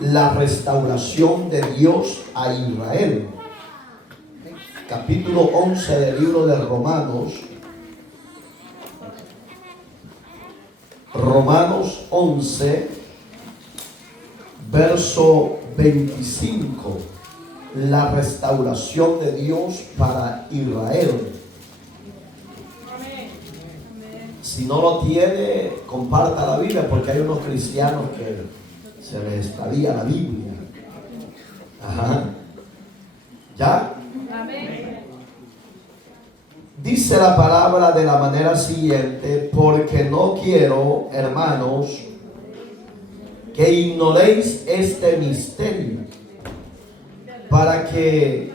la restauración de Dios a Israel. Capítulo 11 del libro de Romanos. Romanos 11, verso 25. La restauración de Dios para Israel. Si no lo tiene, comparta la Biblia, porque hay unos cristianos que se les extravía la Biblia. Ajá. ¿Ya? Amén. Dice la palabra de la manera siguiente: porque no quiero, hermanos, que ignoréis este misterio, para que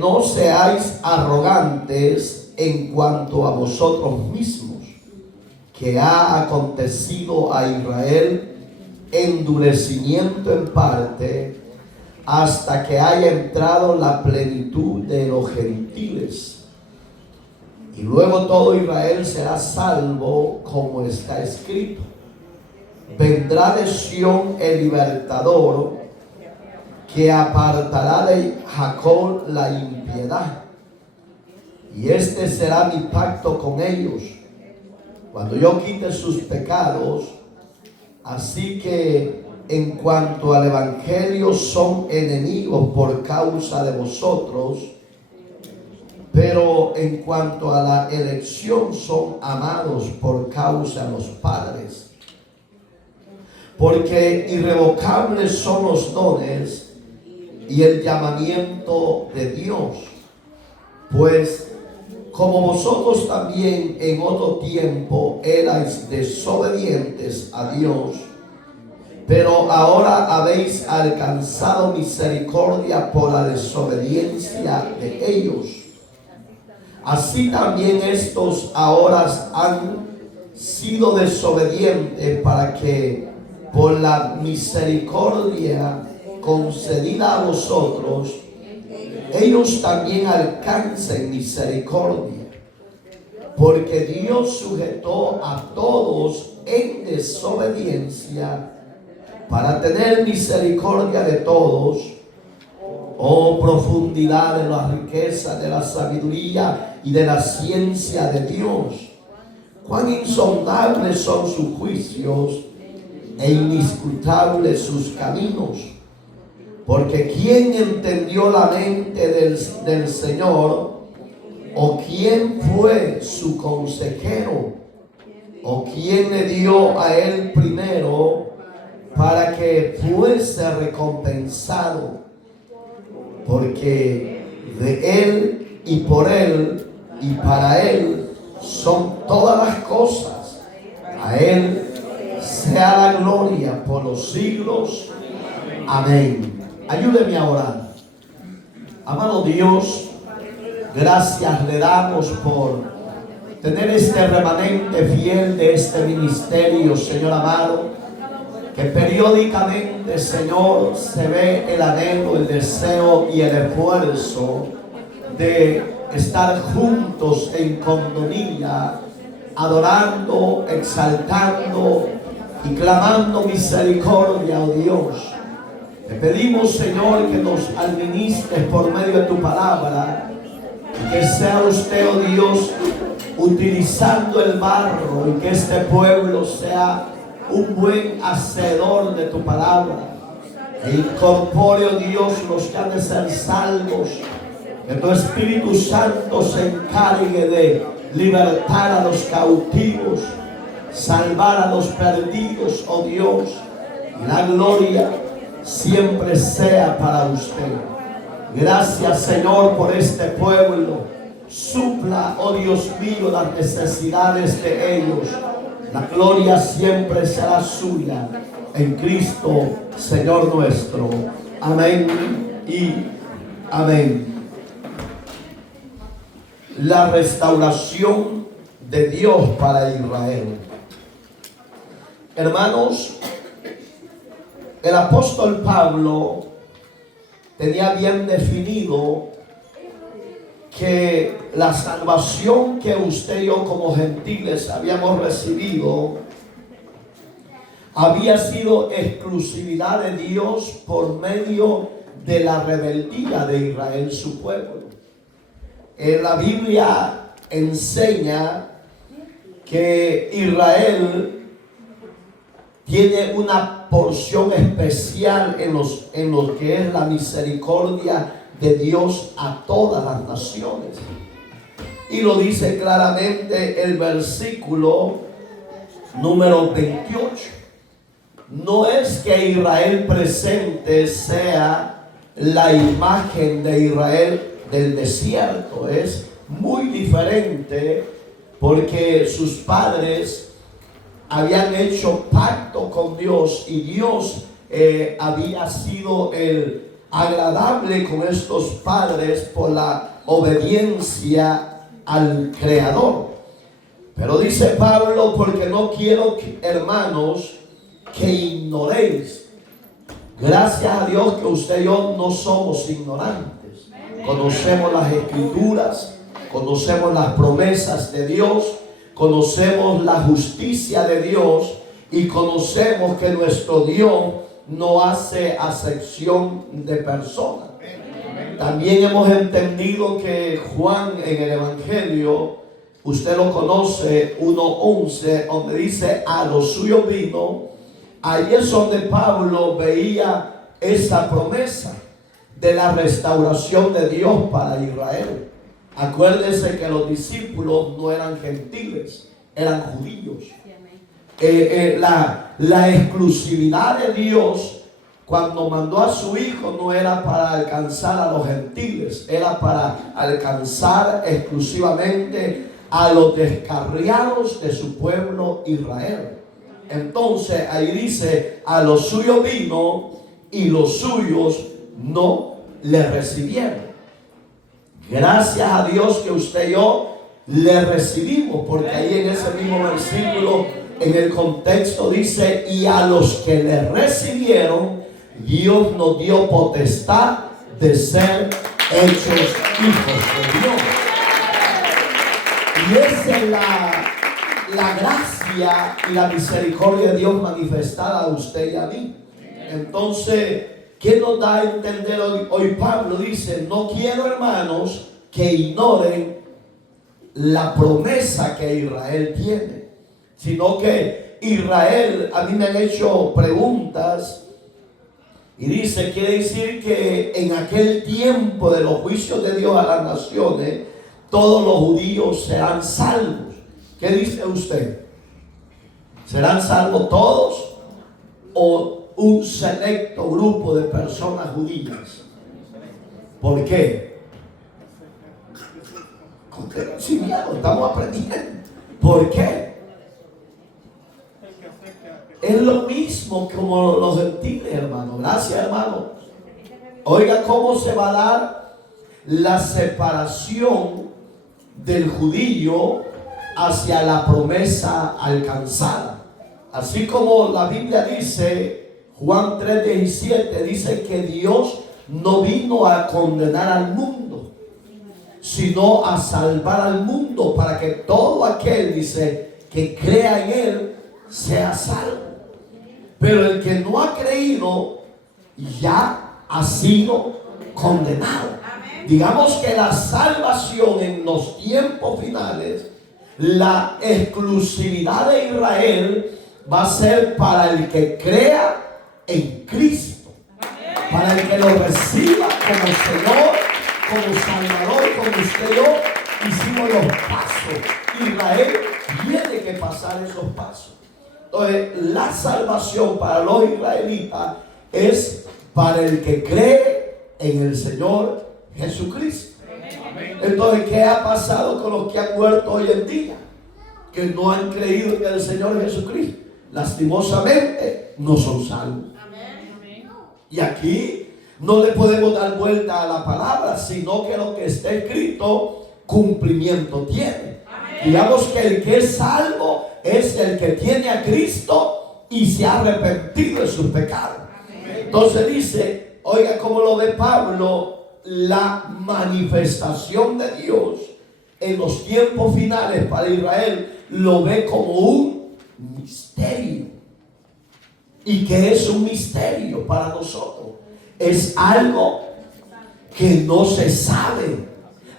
no seáis arrogantes en cuanto a vosotros mismos, que ha acontecido a Israel endurecimiento en parte, hasta que haya entrado la plenitud de los gentiles. Y luego todo Israel será salvo, como está escrito: vendrá de Sión el libertador, que apartará de Jacob la impiedad. Y este será mi pacto con ellos, cuando yo quite sus pecados. Así que en cuanto al evangelio son enemigos por causa de vosotros, pero en cuanto a la elección son amados por causa de los padres. Porque irrevocables son los dones y el llamamiento de Dios, pues como vosotros también en otro tiempo erais desobedientes a Dios, pero ahora habéis alcanzado misericordia por la desobediencia de ellos, así también estos ahora han sido desobedientes, para que por la misericordia concedida a vosotros, ellos también alcancen misericordia. Porque Dios sujetó a todos en desobediencia, para tener misericordia de todos. Oh profundidad de la riqueza, de la sabiduría y de la ciencia de Dios! Cuán insondables son sus juicios e inescrutables sus caminos. Porque ¿quién entendió la mente del Señor? ¿O quién fue su consejero? ¿O quién le dio a él primero para que fuese recompensado? Porque de él y por él y para él son todas las cosas. A él sea la gloria por los siglos. Amén. Ayúdeme a orar. Amado Dios, gracias le damos por tener este remanente fiel de este ministerio, Señor amado, que periódicamente, Señor, se ve el anhelo, el deseo y el esfuerzo de estar juntos en condomía, adorando, exaltando y clamando misericordia, oh Dios. Te pedimos, Señor, que nos administres por medio de tu palabra, y que sea usted, oh Dios, utilizando el barro, y que este pueblo sea un buen hacedor de tu palabra, e incorpore, oh Dios, los que han de ser salvos. Que tu Espíritu Santo se encargue de libertar a los cautivos, salvar a los perdidos, oh Dios, y la gloria siempre sea para usted. Gracias, Señor, por este pueblo. Supla, oh Dios mío, las necesidades de ellos. La gloria siempre será suya, en Cristo, Señor nuestro. Amén y amén. La restauración de Dios para Israel. Hermanos, el apóstol Pablo tenía bien definido que la salvación que usted y yo como gentiles habíamos recibido había sido exclusividad de Dios por medio de la rebeldía de Israel, su pueblo. La Biblia enseña que Israel tiene una porción especial en lo que es la misericordia de Dios a todas las naciones. Y lo dice claramente el versículo número 28. No es que Israel presente sea la imagen de Israel del desierto, es muy diferente, porque sus padres habían hecho pacto con Dios y Dios había sido el agradable con estos padres por la obediencia al Creador. Pero dice Pablo, porque no quiero, hermanos, que ignoréis. Gracias a Dios que usted y yo no somos ignorantes. Conocemos las escrituras, conocemos las promesas de Dios, conocemos la justicia de Dios y conocemos que nuestro Dios no hace acepción de personas. También hemos entendido que Juan en el Evangelio, usted lo conoce, 1:11, donde dice a los suyos vino. Ahí es donde Pablo veía esa promesa de la restauración de Dios para Israel. Acuérdense que los discípulos no eran gentiles, eran judíos. La exclusividad de Dios cuando mandó a su hijo no era para alcanzar a los gentiles, era para alcanzar exclusivamente a los descarriados de su pueblo Israel. Entonces ahí dice, a los suyos vino y los suyos no le recibieron. Gracias a Dios que usted y yo le recibimos, porque ahí en ese mismo versículo, en el contexto dice, y a los que le recibieron, Dios nos dio potestad de ser hechos hijos de Dios. Y esa es la gracia y la misericordia de Dios manifestada a usted y a mí. Entonces, ¿qué nos da a entender hoy? Pablo dice, no quiero, hermanos, que ignoren la promesa que Israel tiene, sino que Israel, a mí me han hecho preguntas y dice, quiere decir que en aquel tiempo de los juicios de Dios a las naciones, todos los judíos serán salvos. ¿Qué dice usted? ¿Serán salvos todos o un selecto grupo de personas judías? ¿Por qué? Sin miedo, estamos aprendiendo. ¿Por qué? Es lo mismo como los gentiles, hermano. Gracias, hermano. Oiga cómo se va a dar la separación del judío hacia la promesa alcanzada. Así como la Biblia dice, Juan 3:17 dice que Dios no vino a condenar al mundo, sino a salvar al mundo, para que todo aquel, dice, que crea en Él sea salvo. Pero el que no ha creído ya ha sido condenado. Digamos que la salvación en los tiempos finales, la exclusividad de Israel va a ser para el que crea en Cristo, para el que lo reciba como Señor, como Salvador, como usted y yo hicimos los pasos. Israel tiene que pasar esos pasos. Entonces, la salvación para los israelitas es para el que cree en el Señor Jesucristo. Entonces, ¿qué ha pasado con los que han muerto hoy en día? Que no han creído en el Señor Jesucristo. Lastimosamente, no son salvos. Y aquí no le podemos dar vuelta a la palabra, sino que lo que está escrito, cumplimiento tiene. Digamos que el que es salvo es el que tiene a Cristo y se ha arrepentido de sus pecados. Entonces dice, oiga cómo lo ve Pablo, la manifestación de Dios en los tiempos finales para Israel lo ve como un misterio. y que es un misterio para nosotros. Es algo que no se sabe,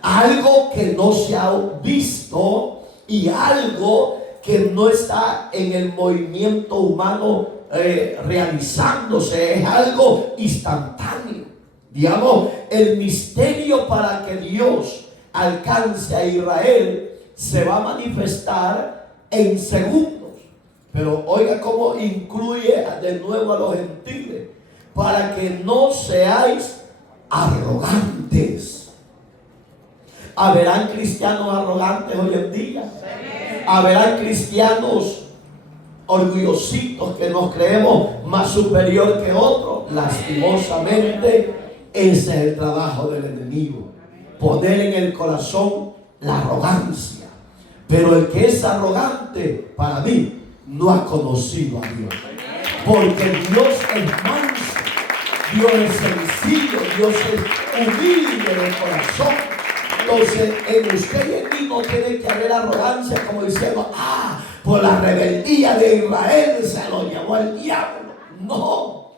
algo que no se ha visto y algo que no está en el movimiento humano realizándose. Es algo instantáneo. Digamos, el misterio para que Dios alcance a Israel se va a manifestar en segundos. Pero oiga cómo incluye de nuevo a los gentiles: para que no seáis arrogantes. ¿Haberán cristianos arrogantes hoy en día? ¿Haberán cristianos orgullositos que nos creemos más superior que otros? Lastimosamente, ese es el trabajo del enemigo: poner en el corazón la arrogancia. Pero el que es arrogante, para mí, no ha conocido a Dios. Porque Dios es manso, Dios es sencillo, Dios es humilde de corazón. Entonces, en usted y en mí no tiene que haber arrogancia como diciendo: por la rebeldía de Israel se lo llevó el diablo. No,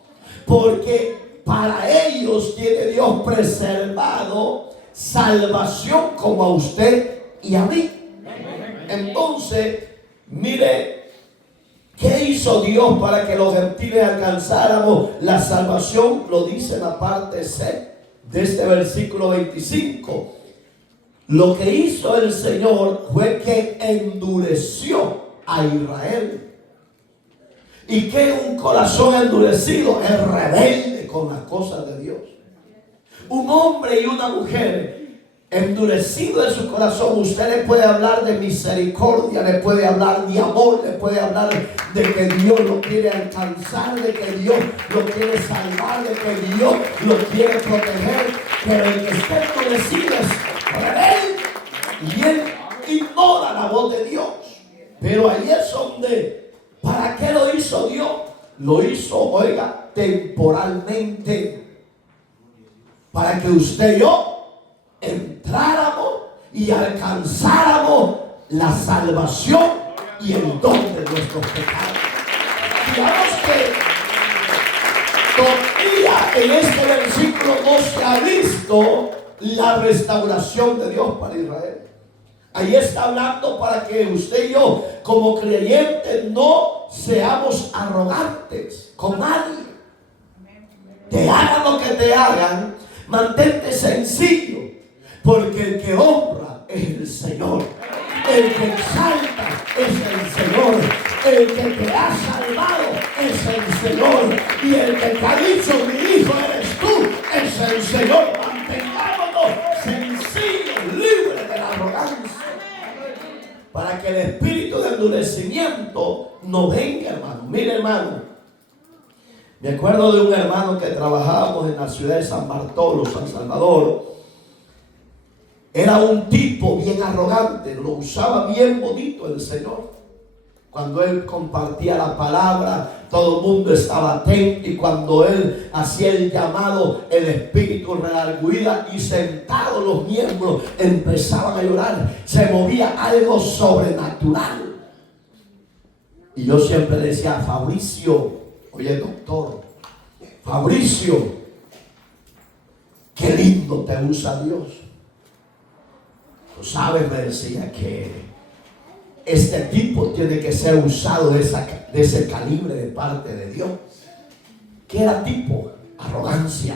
porque para ellos tiene Dios preservado salvación como a usted y a mí. Entonces, mire, ¿qué hizo Dios para que los gentiles alcanzáramos la salvación? Lo dice en la parte C de este versículo 25. Lo que hizo el Señor fue que endureció a Israel. ¿Y qué es un corazón endurecido? Es rebelde con las cosas de Dios. Un hombre y una mujer endurecido de su corazón, usted le puede hablar de misericordia, le puede hablar de amor, le puede hablar de que Dios lo quiere alcanzar, de que Dios lo quiere salvar, de que Dios lo quiere proteger. Pero el que está endurecido es rebelde y él ignora la voz de Dios. Pero ahí es donde, ¿para qué lo hizo Dios? Lo hizo, oiga, temporalmente, para que usted y yo entráramos y alcanzáramos la salvación y el don de nuestros pecados. Digamos que todavía en este versículo no se ha visto la restauración de Dios para Israel. Ahí está hablando para que usted y yo, como creyentes, no seamos arrogantes con nadie. Te hagan lo que te hagan, mantente sencillo, porque el que honra es el Señor. El que exalta es el Señor. El que te ha salvado es el Señor. Y el que te ha dicho: mi hijo eres tú, es el Señor. Mantengámonos sencillos, libres de la arrogancia, para que el espíritu de endurecimiento no venga, hermano. Mire, hermano, me acuerdo de un hermano que trabajábamos en la ciudad de San Bartolo, San Salvador. Era un tipo bien arrogante, lo usaba bien bonito el Señor. Cuando él compartía la palabra, todo el mundo estaba atento, y cuando él hacía el llamado, el espíritu redarguía y sentados los miembros empezaban a llorar. Se movía algo sobrenatural. Y yo siempre decía: Fabricio, oye doctor, Fabricio, qué lindo te usa Dios. Tú sabes, me decía, que este tipo tiene que ser usado de ese calibre de parte de Dios. ¿Qué era tipo? Arrogancia.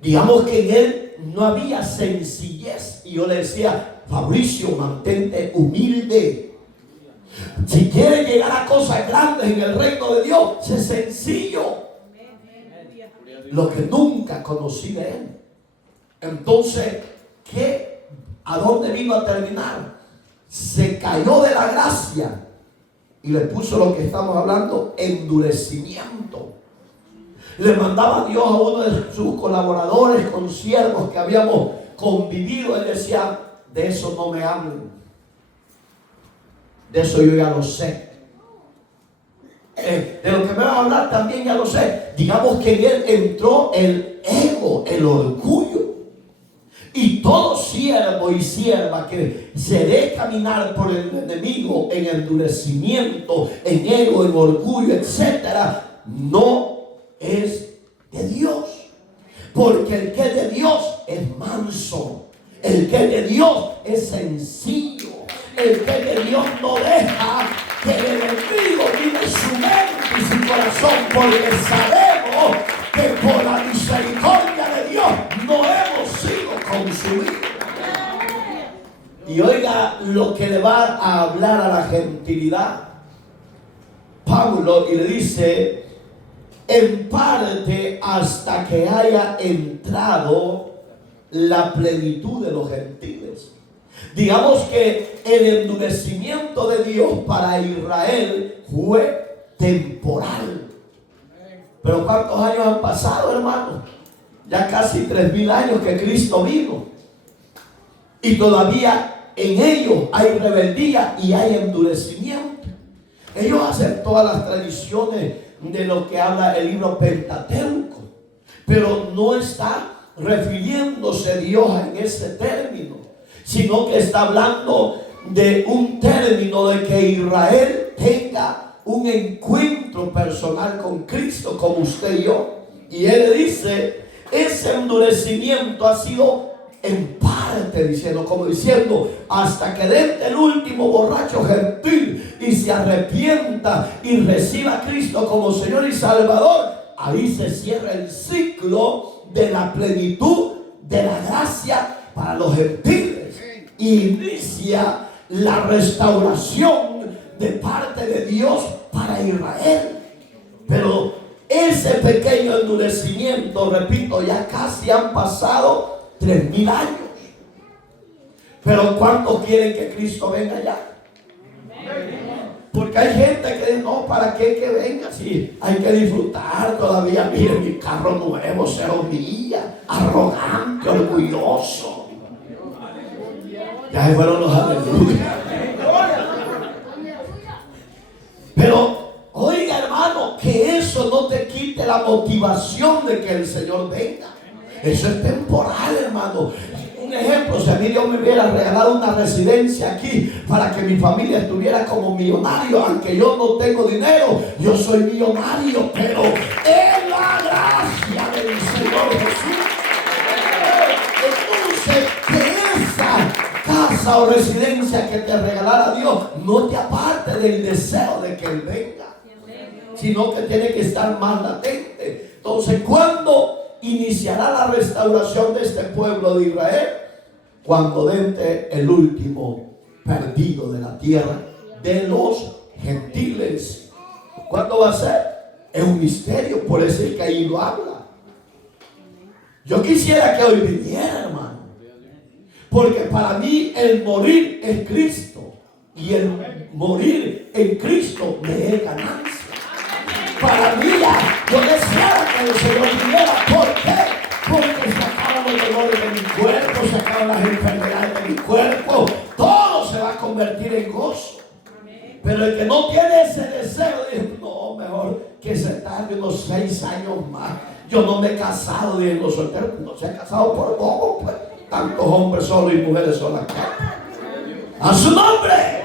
Digamos que en él no había sencillez. Y yo le decía: Fabricio, mantente humilde. Si quieres llegar a cosas grandes en el reino de Dios, sé sencillo. Lo que nunca conocí de él. Entonces, ¿a dónde vino a terminar? Se cayó de la gracia y le puso lo que estamos hablando: endurecimiento. Le mandaba a Dios a uno de sus colaboradores, consiervos que habíamos convivido. Él decía: de eso no me hablen, de eso yo ya lo sé. De lo que me va a hablar también ya lo sé. Digamos que en él entró el ego, el orgullo, y todo siervo y sierva que se dé caminar por el enemigo en endurecimiento, en ego, en orgullo, etcétera, no es de Dios. Porque el que es de Dios es manso, el que es de Dios es sencillo, el que es de Dios no deja que el enemigo vive su mente y su corazón, porque sabemos que por la misericordia de Dios no hemos sido consumidos. Y oiga lo que le va a hablar a la gentilidad Pablo, y le dice: en parte hasta que haya entrado la plenitud de los gentiles. Digamos que el endurecimiento de Dios para Israel fue temporal. Pero ¿cuántos años han pasado, hermano? Ya casi 3000 años que Cristo vino. Y todavía en ellos hay rebeldía y hay endurecimiento. Ellos hacen todas las tradiciones de lo que habla el libro Pentateuco, pero no está refiriéndose Dios en ese término, sino que está hablando de un término de que Israel tenga un encuentro personal con Cristo, como usted y yo. Y él dice: ese endurecimiento ha sido en parte, diciendo, como diciendo, hasta que dé el último borracho gentil y se arrepienta y reciba a Cristo como Señor y Salvador. Ahí se cierra el ciclo de la plenitud de la gracia para los gentiles. Inicia la restauración de parte de Dios para Israel. Pero ese pequeño endurecimiento, repito, ya casi han pasado 3000 años. Pero ¿cuántos quieren que Cristo venga ya? Porque hay gente que dice: no, ¿para qué que venga? Si hay que disfrutar todavía. Miren mi carro nuevo, 0 millas, arrogante, orgulloso. Ya se fueron los aleluya. Pero oiga, hermano, que eso no te quite la motivación de que el Señor venga. Eso es temporal, hermano. Un ejemplo: si a mí Dios me hubiera regalado una residencia aquí para que mi familia estuviera como millonario, aunque yo no tengo dinero, yo soy millonario, pero es la gracia del Señor Jesús. Entonces, que esa casa o residencia que te regalara Dios no te aparte del deseo de que Él venga, sino que tiene que estar más latente. Entonces, ¿cuándo iniciará la restauración de este pueblo de Israel? Cuando dente el último perdido de la tierra, de los gentiles. ¿Cuándo va a ser? Es un misterio, por eso es que ahí lo habla. Yo quisiera que hoy viniera, hermano, porque para mí el morir es Cristo, y el morir en Cristo me es ganancia. Para mí ya, yo deseaba que el Señor viniera. ¿Por qué? Porque se acaban los dolores de mi cuerpo, se acaban las enfermedades de mi cuerpo, todo se va a convertir en gozo. Pero el que no tiene ese deseo dice: no, mejor que se tarde unos 6 años más. Yo no me he casado, dicen los solteros, no se ha casado por bobo, pues. Tantos hombres solos y mujeres solas. ¡A su nombre!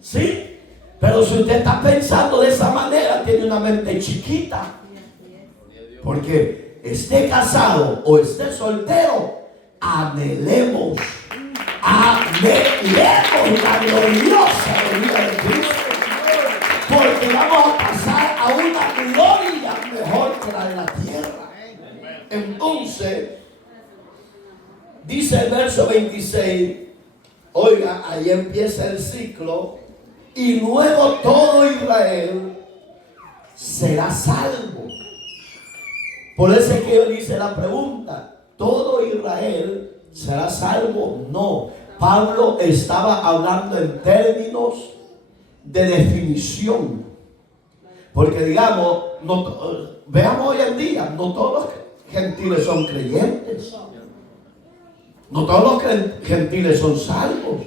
¿Sí? Pero si usted está pensando de esa manera, tiene una mente chiquita. Porque esté casado o esté soltero, anhelemos la gloriosa venida de Cristo. Porque vamos a pasar a una gloria mejor que la de la tierra. Entonces, dice el verso 26, oiga, ahí empieza el ciclo. Y luego todo Israel será salvo. Por eso es que yo hice la pregunta: ¿todo Israel será salvo? No. Pablo estaba hablando en términos de definición. Porque digamos, veamos hoy en día, no todos los gentiles son creyentes. No todos los gentiles son salvos.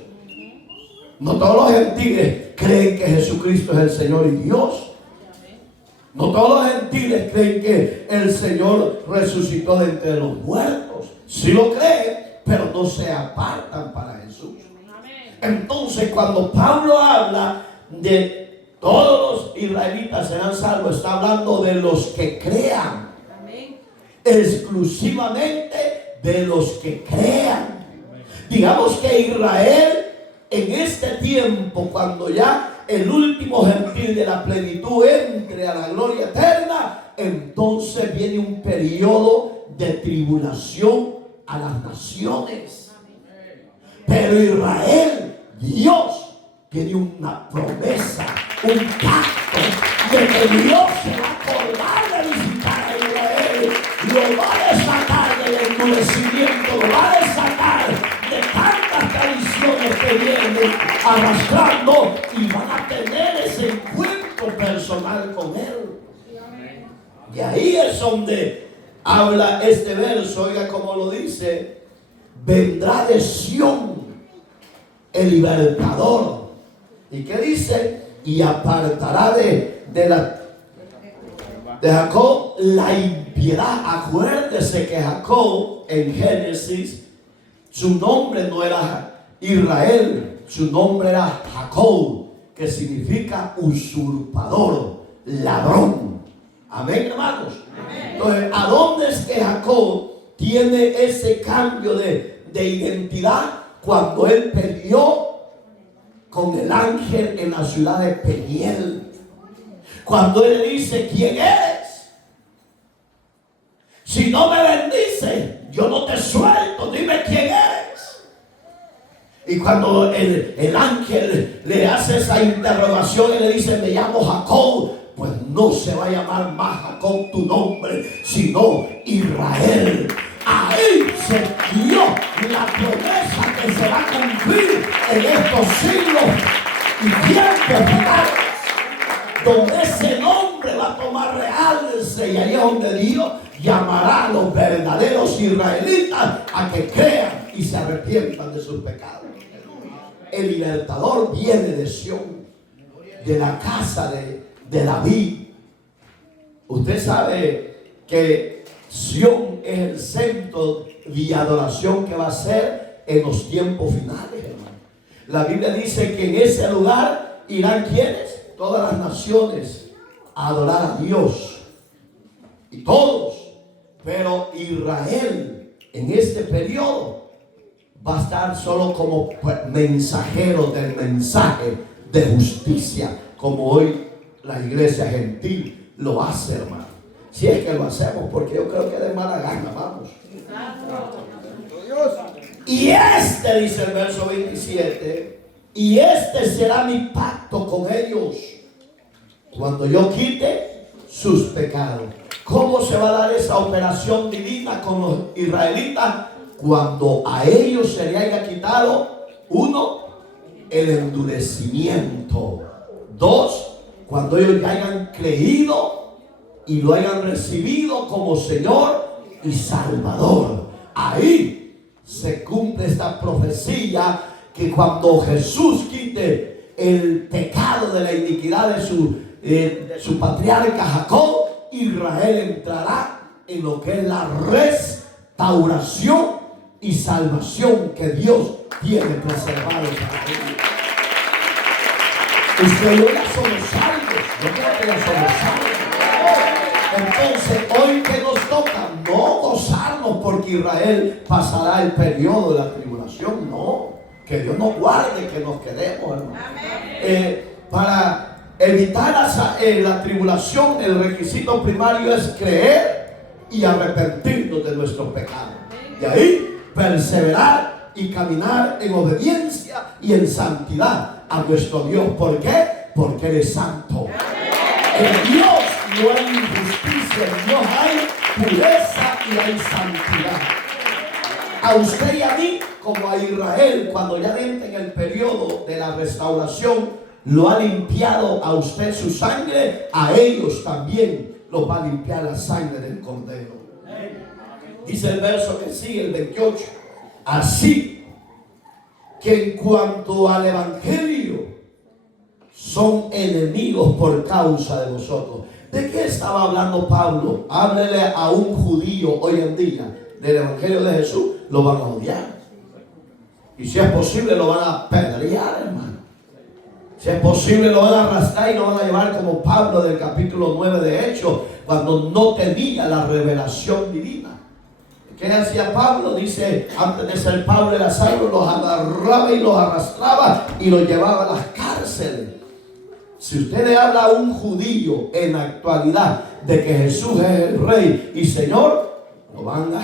No todos los gentiles creen que Jesucristo es el Señor y Dios. No todos los gentiles creen que el Señor resucitó de entre los muertos. Sí lo creen, pero no se apartan para Jesús. Entonces, cuando Pablo habla de todos los israelitas serán salvos, está hablando de los que crean. Exclusivamente de los que crean. Digamos que Israel en este tiempo, cuando ya el último gentil de la plenitud entre a la gloria eterna, entonces viene un periodo de tribulación a las naciones. Pero Israel, Dios tiene una promesa, un pacto de que Dios se va a acordar de visitar a Israel, lo va a desatar del endurecimiento, lo va a desatar de tantas tradiciones que vienen arrastrando y van a tener ese encuentro personal con Él. Y ahí es donde habla este verso, oiga como lo dice: vendrá de Sión el libertador. ¿Y qué dice? Y apartará de Jacob la impiedad. Acuérdese que Jacob en Génesis, su nombre no era Israel, su nombre era Jacob, que significa usurpador, ladrón. Amén, hermanos. Amén. Entonces, ¿a dónde es que Jacob tiene ese cambio de identidad? Cuando él peleó con el ángel en la ciudad de Peniel. Cuando él dice: ¿quién eres? Si no me bendices, yo no te suelto, dime quién eres. Y cuando el ángel le hace esa interrogación y le dice: me llamo Jacob, pues no se va a llamar más Jacob tu nombre, sino Israel. Ahí se dio la promesa que se va a cumplir en estos siglos y tiempos finales, donde ese nombre va a tomar realce, y ahí es donde Dios llamará a los verdaderos israelitas a que crean y se arrepientan de sus pecados. El libertador viene de Sión, de la casa de David. Usted sabe que Sión es el centro de adoración que va a ser en los tiempos finales, hermano. La Biblia dice que en ese lugar irán ¿quiénes? Todas las naciones a adorar a Dios. Y todos. Pero Israel en este periodo va a estar solo como mensajero del mensaje de justicia, como hoy la iglesia gentil lo hace, hermano. Si es que lo hacemos, porque yo creo que de mala gana vamos. Y este, dice el verso 27, y este será mi pacto con ellos cuando yo quite sus pecados. ¿Cómo se va a dar esa operación divina con los israelitas? Cuando a ellos se le haya quitado, uno, el endurecimiento. Dos, cuando ellos ya hayan creído y lo hayan recibido como Señor y Salvador. Ahí se cumple esta profecía, que cuando Jesús quite el pecado de la iniquidad de su patriarca Jacob, Israel entrará en lo que es la restauración y salvación que Dios tiene preservado para ellos. Ustedes ya somos salvos, yo creo que ya somos salvos. Entonces, hoy que nos toca no gozarnos porque Israel pasará el periodo de la tribulación, no. Que Dios nos guarde, que nos quedemos, hermano. Para evitar la tribulación, el requisito primario es creer y arrepentirnos de nuestros pecados. De ahí, perseverar y caminar en obediencia y en santidad a nuestro Dios. ¿Por qué? Porque Él es santo. En Dios no hay injusticia, en Dios hay pureza y hay santidad. A usted y a mí, como a Israel, cuando ya entra en el periodo de la restauración, lo ha limpiado a usted su sangre, a ellos también los va a limpiar la sangre del Cordero. Dice el verso que sigue, el 28. Así que en cuanto al Evangelio, son enemigos por causa de vosotros. ¿De qué estaba hablando Pablo? Háblele a un judío hoy en día del Evangelio de Jesús, lo van a odiar. Y si es posible, lo van a apedrear, hermano. Si es posible, lo van a arrastrar y lo van a llevar como Pablo del capítulo 9 de Hechos, cuando no tenía la revelación divina. ¿Qué hacía Pablo? Dice, antes de ser Pablo era Saulo, los agarraba y los arrastraba y los llevaba a las cárceles. Si usted le habla a un judío en la actualidad de que Jesús es el Rey y Señor, lo van a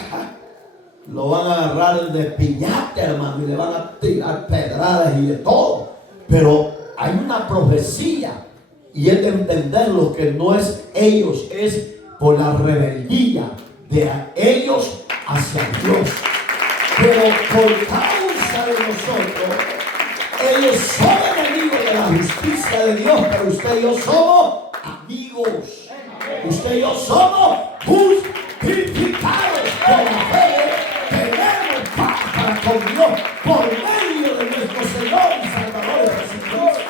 agarrar de piñata, hermano, y le van a tirar pedradas y de todo. Pero hay una profecía y es de entenderlo, que no es ellos, es por la rebeldía de ellos hacia Dios. Pero por causa de nosotros, ellos son enemigos de la justicia de Dios, pero usted y yo somos amigos. Usted y yo somos justificados por la fe. Tenemos paz para con Dios por medio de nuestro Señor y Salvador Jesucristo.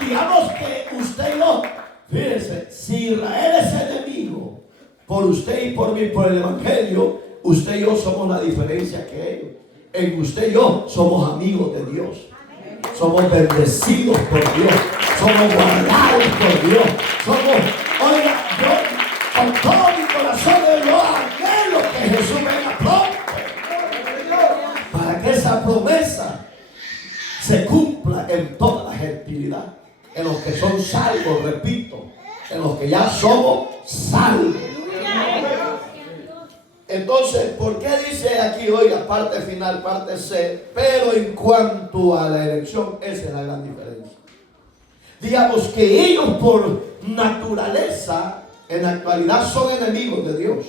Digamos que usted y yo, fíjese, si Israel es enemigo por usted y por mí, por el Evangelio, usted y yo somos la diferencia que ellos. En usted y yo somos amigos de Dios. Somos bendecidos por Dios. Somos guardados por Dios. Oiga, yo con todo mi corazón yo anhelo que Jesús venga pronto, para que esa promesa se cumpla en toda la gentilidad, en los que son salvos, repito, en los que ya somos salvos. Entonces, ¿por qué dice aquí, oiga, parte final, parte C? Pero en cuanto a la elección, esa es la gran diferencia. Digamos que ellos por naturaleza, en la actualidad, son enemigos de Dios.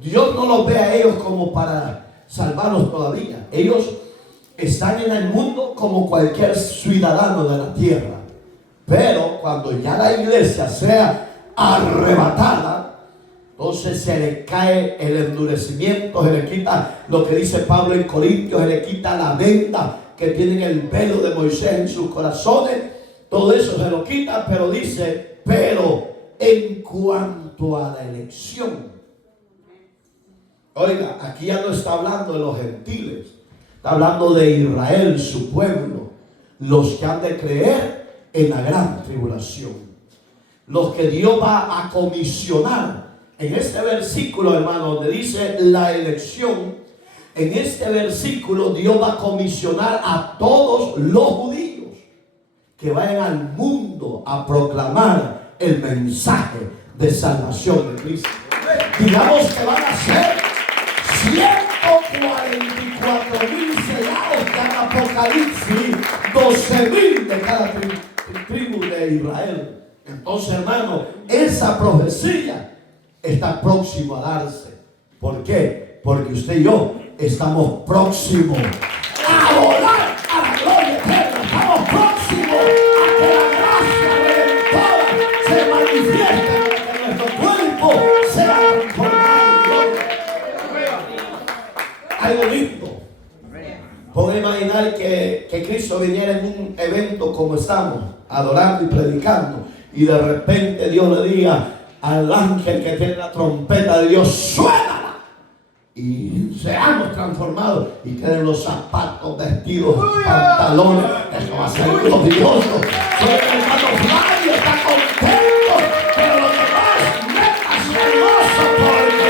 Dios no los ve a ellos como para salvarlos todavía. Ellos están en el mundo como cualquier ciudadano de la tierra. Pero cuando ya la iglesia sea arrebatada, entonces se le cae el endurecimiento, se le quita lo que dice Pablo en Corintios, se le quita la venda que tienen el velo de Moisés en sus corazones. Todo eso se lo quita, pero dice, pero en cuanto a la elección. Oiga, aquí ya no está hablando de los gentiles, está hablando de Israel, su pueblo, los que han de creer en la gran tribulación, los que Dios va a comisionar. En este versículo, hermano, donde dice la elección, en este versículo Dios va a comisionar a todos los judíos que vayan al mundo a proclamar el mensaje de salvación de Cristo. Digamos que van a ser 144,000 sellados que en Apocalipsis, 12,000 de cada tribu de Israel. Entonces, hermano, esa profecía está próximo a darse. ¿Por qué? Porque usted y yo estamos próximos a volar a la gloria eterna. Estamos próximos a que la gracia redentora se manifieste, para que nuestro cuerpo sea transformado en gloria. Algo lindo. Puedo imaginar que Cristo viniera en un evento como estamos, adorando y predicando, y de repente Dios le diga al ángel que tiene la trompeta de Dios, suénala, y seamos transformados, y queden los zapatos, vestidos, pantalones. Eso va a ser glorioso. Soy el hermano Flavio, está contento, pero lo demás, métase al gozo, porque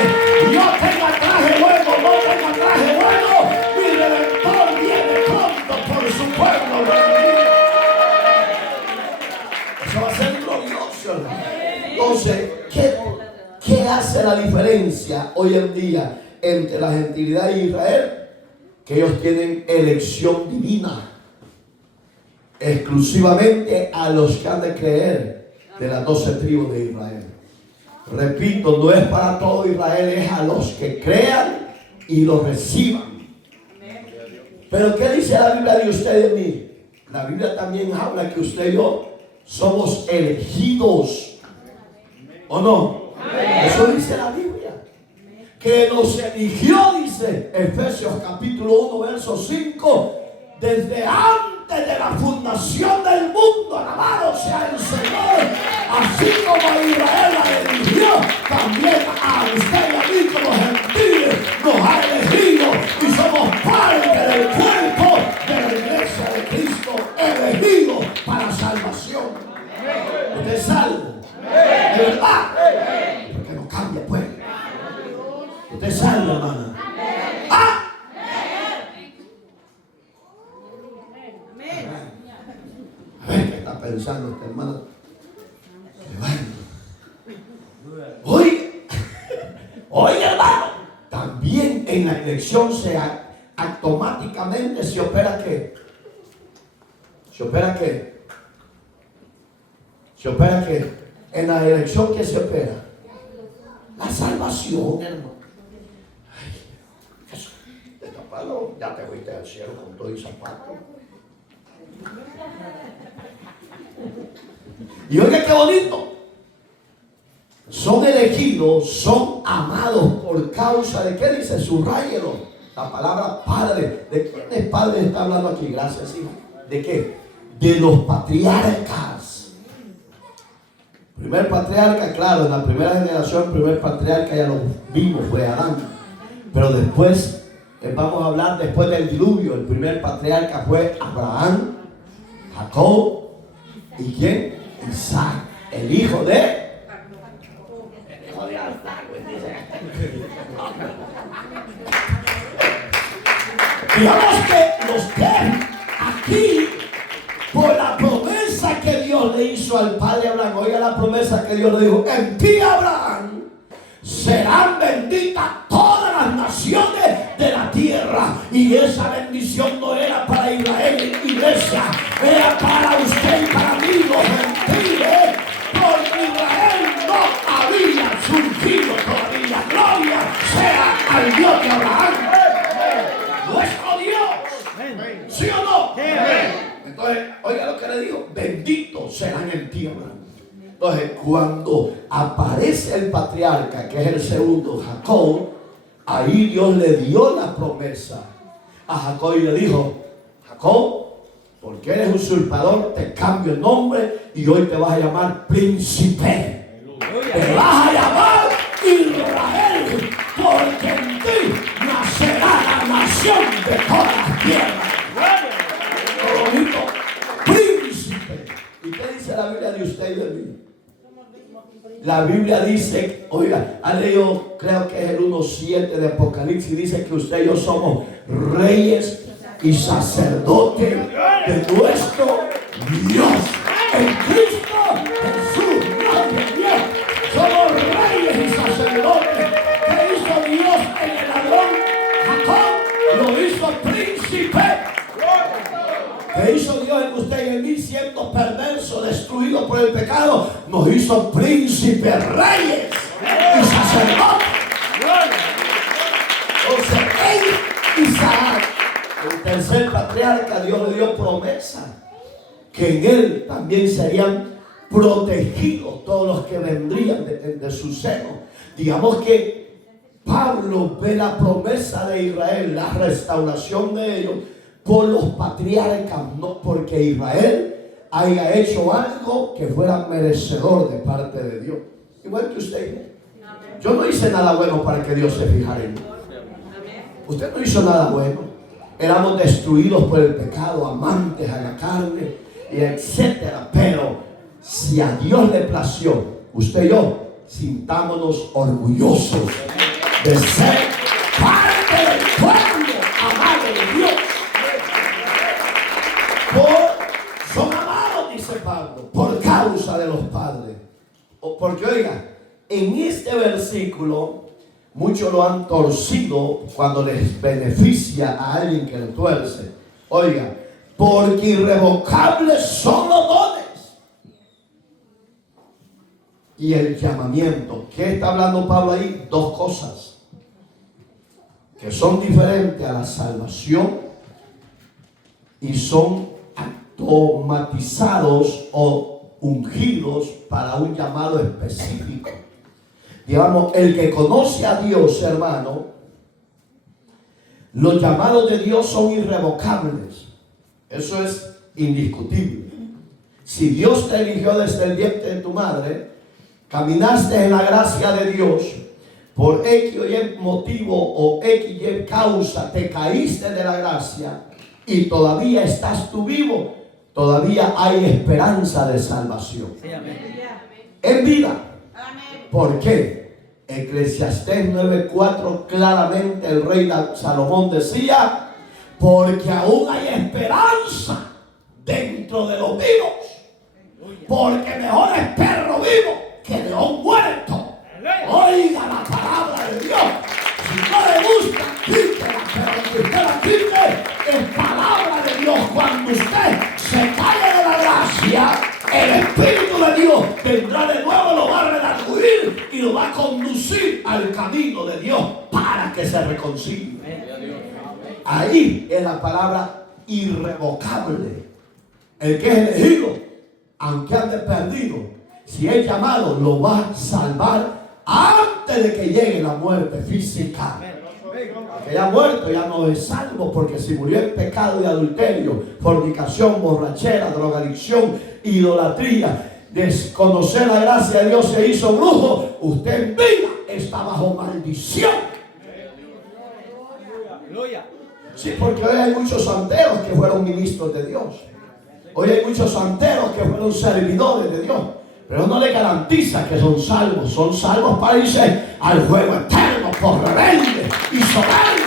yo tenga traje bueno, no tenga traje bueno, mi Redentor viene pronto por su pueblo. Eso va a ser glorioso. Entonces, ¿qué hace la diferencia hoy en día entre la gentilidad y Israel? Que ellos tienen elección divina, exclusivamente a los que han de creer de las 12 tribus de Israel. Repito, no es para todo Israel, es a los que crean y lo reciban. Pero ¿qué dice la Biblia de usted y de mí? La Biblia también habla que usted y yo somos elegidos. ¿O no? Eso dice la Biblia. Que nos eligió, dice Efesios capítulo 1, verso 5, desde antes de la fundación del mundo. Alabado sea el Señor. Así ¿Es verdad? Porque no cambia, pues. Usted sabe, hermana. ¡Ah! A ver, ¿qué está pensando este hermano? Oye, hermano, también en la elección automáticamente se opera ¿qué? ¿Se opera qué? ¿Se opera qué? En la elección, ¿qué se opera? La salvación, hermano. Ay, Jesús, destapalo, ya te fuiste al cielo con todo y zapato. Y oiga qué bonito. Son elegidos, son amados por causa de ¿qué dice? Subrayelo. La palabra padre. ¿De quiénes padres está hablando aquí? Gracias, hijo. ¿De qué? De los patriarcas. Primer patriarca, claro, en la primera generación, el primer patriarca ya lo vimos, fue Adán. Pero después, vamos a hablar después del diluvio. El primer patriarca fue Abraham, Jacob y ¿quién? Isaac, el hijo de digamos que los que aquí, por la promesa que Dios le hizo al padre Abraham, oiga la promesa que Dios le dijo: en ti, Abraham, serán benditas todas las naciones de la tierra. Y esa bendición no era para Israel, iglesia, era para usted y para mí, los gentiles, porque Israel no había surgido todavía. Gloria sea al Dios de Abraham, nuestro Dios. ¿Sí o no? Entonces, oiga lo que le digo: benditos serán en ti, Abraham. Entonces, cuando aparece el patriarca, que es el segundo, Jacob, ahí Dios le dio la promesa a Jacob y le dijo: Jacob, porque eres usurpador, te cambio el nombre y hoy te vas a llamar príncipe. Te vas a llamar Israel, porque en ti nacerá la nación de todas las tierras. Qué bonito, príncipe. ¿Y qué dice la Biblia de usted y de mí? La Biblia dice, oiga, ha leído, creo que es el 1:7 de Apocalipsis, dice que usted y yo somos reyes y sacerdotes de nuestro Dios. En Cristo Jesús, gloria a Dios, somos reyes y sacerdotes. ¿Qué hizo Dios en el ladrón Jacob? Lo hizo príncipe. ¿Qué hizo Dios en usted y en mí, siendo perverso, destruido por el pecado? Nos hizo príncipes, reyes y sacerdotes. Entonces, Isaac, el tercer patriarca, Dios le dio promesa que en él también serían protegidos todos los que vendrían de su seno. Digamos que Pablo ve la promesa de Israel, la restauración de ellos, por los patriarcas, no porque Israel haya hecho algo que fuera merecedor de parte de Dios. Igual que usted. Yo no hice nada bueno para que Dios se fijara en mí. Usted no hizo nada bueno. Éramos destruidos por el pecado, amantes a la carne, y etcétera. Pero si a Dios le plació, usted y yo, sintámonos orgullosos de ser parte del pueblo amado de Dios. Son amados, dice Pablo, por causa de los padres. Porque oiga, en este versículo muchos lo han torcido cuando les beneficia a alguien que lo tuerce. Oiga, porque irrevocables son los dones y el llamamiento. ¿Qué está hablando Pablo ahí? Dos cosas que son diferentes a la salvación y son automatizados o ungidos para un llamado específico. Digamos, el que conoce a Dios, hermano, los llamados de Dios son irrevocables. Eso es indiscutible. Si Dios te eligió desde el vientre de tu madre, caminaste en la gracia de Dios, por X o Y motivo o X y Y causa, te caíste de la gracia y todavía estás tú vivo, todavía hay esperanza de salvación. Sí, amén. En vida. ¿Por qué? Eclesiastés 9:4 claramente el rey Salomón decía: porque aún hay esperanza dentro de los vivos, porque mejor es perro vivo que león muerto. Oiga la palabra de Dios. Si no le gusta, quítela, pero que usted la quite es palabra de Dios. Cuando usted se cae de la gracia, el Espíritu de Dios vendrá de nuevo, lo va a redarguir y lo va a conducir al camino de Dios para que se reconcilie. Ahí es la palabra irrevocable. El que es elegido, aunque ande perdido, si es llamado, lo va a salvar antes de que llegue la muerte física. Que ya muerto ya no es salvo, porque si murió en pecado y adulterio, fornicación, borrachera, drogadicción, idolatría, desconocer la gracia de Dios, se hizo brujo, usted en vida está bajo maldición. Sí, porque hoy hay muchos santeros que fueron ministros de Dios. Hoy hay muchos santeros que fueron servidores de Dios. Pero no le garantiza que son salvos. Son salvos para irse al fuego eterno por rebelde y soberbio.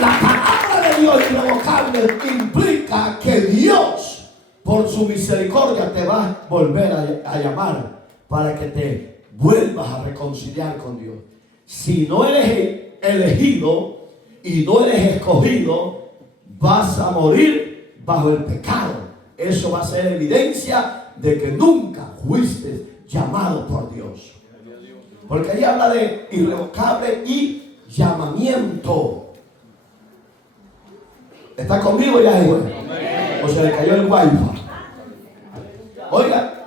La palabra de Dios irrevocable implica que Dios, por su misericordia, te va a volver a llamar para que te vuelvas a reconciliar con Dios. Si no eres elegido y no eres escogido, vas a morir bajo el pecado. Eso va a ser evidencia de que nunca fuiste llamado por Dios. Porque ahí habla de irrevocable y llamamiento. ¿Está conmigo ya, hijo? ¿O se le cayó el wifi? Oiga,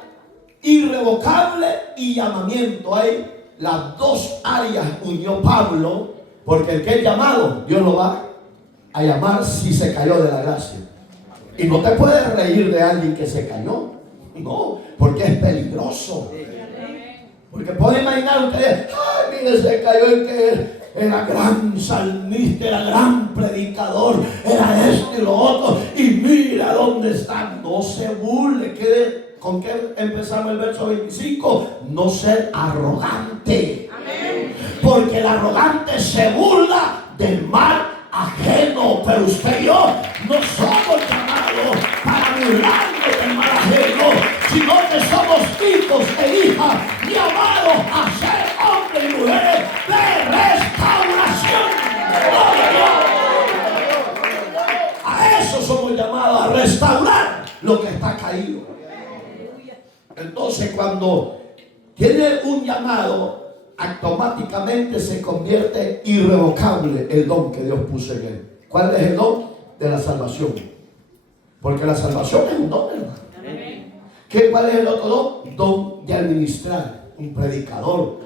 irrevocable y llamamiento. Hay las dos áreas unió Pablo, porque el que es llamado, Dios lo va a llamar si se cayó de la gracia. Y no te puedes reír de alguien que se cayó. No, porque es peligroso. Porque puede imaginar ustedes: ay, mire, se cayó el que era gran salmista, era gran predicador, era esto y lo otro, y mira dónde está. No se burle. ¿Con qué empezamos el verso 25? No ser arrogante. Porque el arrogante se burla del mal ajeno, pero usted y yo no somos llamados para burlarnos del mal ajeno, sino que somos hijos e hijas llamados a ser hombres y mujeres de restauración. A eso somos llamados, a restaurar lo que está caído. Entonces, cuando tiene un llamado, automáticamente se convierte irrevocable el don que Dios puso en él. ¿Cuál es el don? De la salvación. Porque la salvación es un don, hermano. ¿Cuál es el otro don? Don de administrar, un predicador.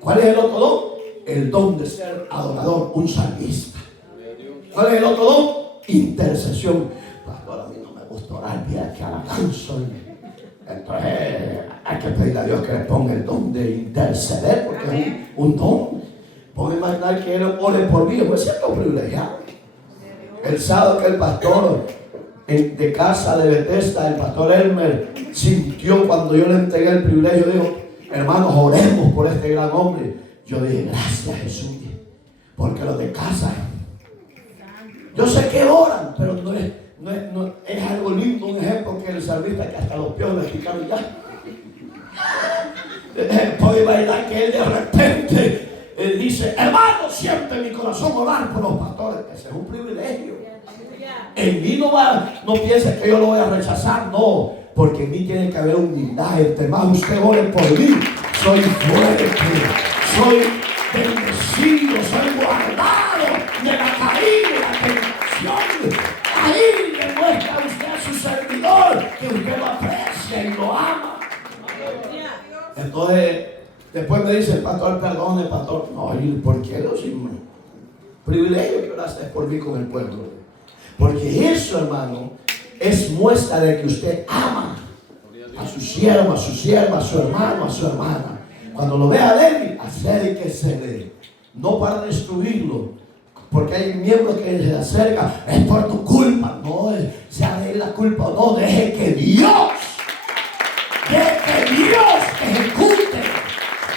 ¿Cuál es el otro don? El don de ser adorador, un salmista. ¿Cuál es el otro don? Intercesión. Pastor, a mí no me gusta orar, mira que alabanzo. Entonces hay que pedirle a Dios que le ponga el don de interceder, porque es un don. Puedo imaginar que él ore por mí, pues es un privilegiado. El sábado que el pastor de casa de Bethesda, el pastor Elmer, sintió cuando yo le entregué el privilegio, dijo: hermanos, oremos por este gran hombre. Yo dije: gracias, Jesús, porque los de casa, yo sé que oran, pero no es algo lindo. Un ejemplo que el salmista, que hasta los pies le explicaron ya. Puedo imaginar que él de repente dice: hermano, siempre en mi corazón orar por los pastores. Ese es un privilegio. En mí no piense que yo lo voy a rechazar, no, porque en mí tiene que haber humildad. Entre más usted ore por mí, soy fuerte, soy bendecido, soy guardado de la caída, de la tentación. Ahí demuestra usted a su servidor que usted lo aprecia y lo ama. Entonces, después me dice el pastor: perdone, pastor. No, ¿y por qué lo hicimos? Privilegio que lo haces por mí con el pueblo. Porque eso, hermano, es muestra de que usted ama a su siervo, a su sierva, a su hermano, a su hermana. Cuando lo vea débil, acérquesele. No para destruirlo, porque hay miembros que se acercan: es por tu culpa. No sea de la culpa, no, deje que Dios de que Dios ejecute.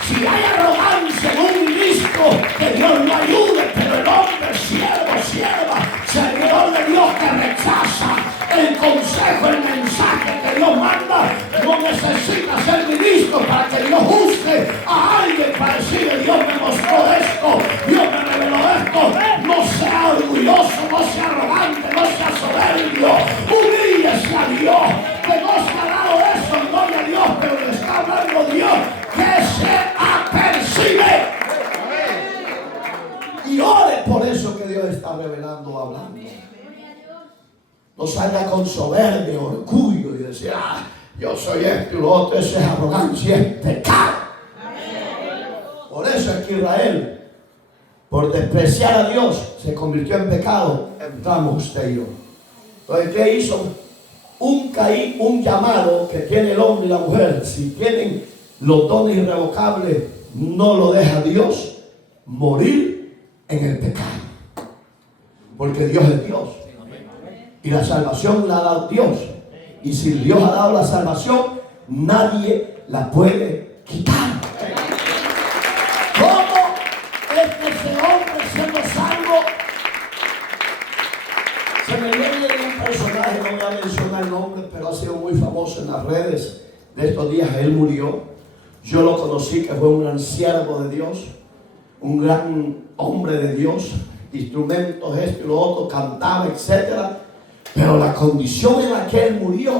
Si hay arrogancia en un ministro, que Dios lo ayude, pero el hombre, sierva, servidor de Dios que rechaza el consejo, el mensaje que Dios manda, no necesita ser ministro para que Dios use a alguien para decirle: Dios me mostró esto, Dios me reveló esto. No sea orgulloso, no sea arrogante, no sea soberbio, humíllese a Dios, que no se ha dado eso, gloria a Dios, pero le está hablando Dios que se apercibe. Y ore por eso que Dios está revelando, hablando. No salga con soberbia, orgullo y decir: yo soy esto y lo otro. Eso es arrogancia, es pecado. Por eso es que Israel, por despreciar a Dios, se convirtió en pecado. Entramos usted y yo. Entonces, ¿qué hizo? Un llamado que tiene el hombre y la mujer. Si tienen los dones irrevocables, no lo deja Dios morir en el pecado. Porque Dios es Dios. Y la salvación la ha dado Dios. Y si Dios ha dado la salvación, nadie la puede quitar. ¿Cómo es que ese hombre, siendo salvo, se me viene de un personaje, no voy a mencionar el nombre, pero ha sido muy famoso en las redes de estos días? Él murió. Yo lo conocí, que fue un gran siervo de Dios, un gran hombre de Dios, instrumentos, esto y lo otro, cantaba, etcétera. Pero la condición en la que él murió,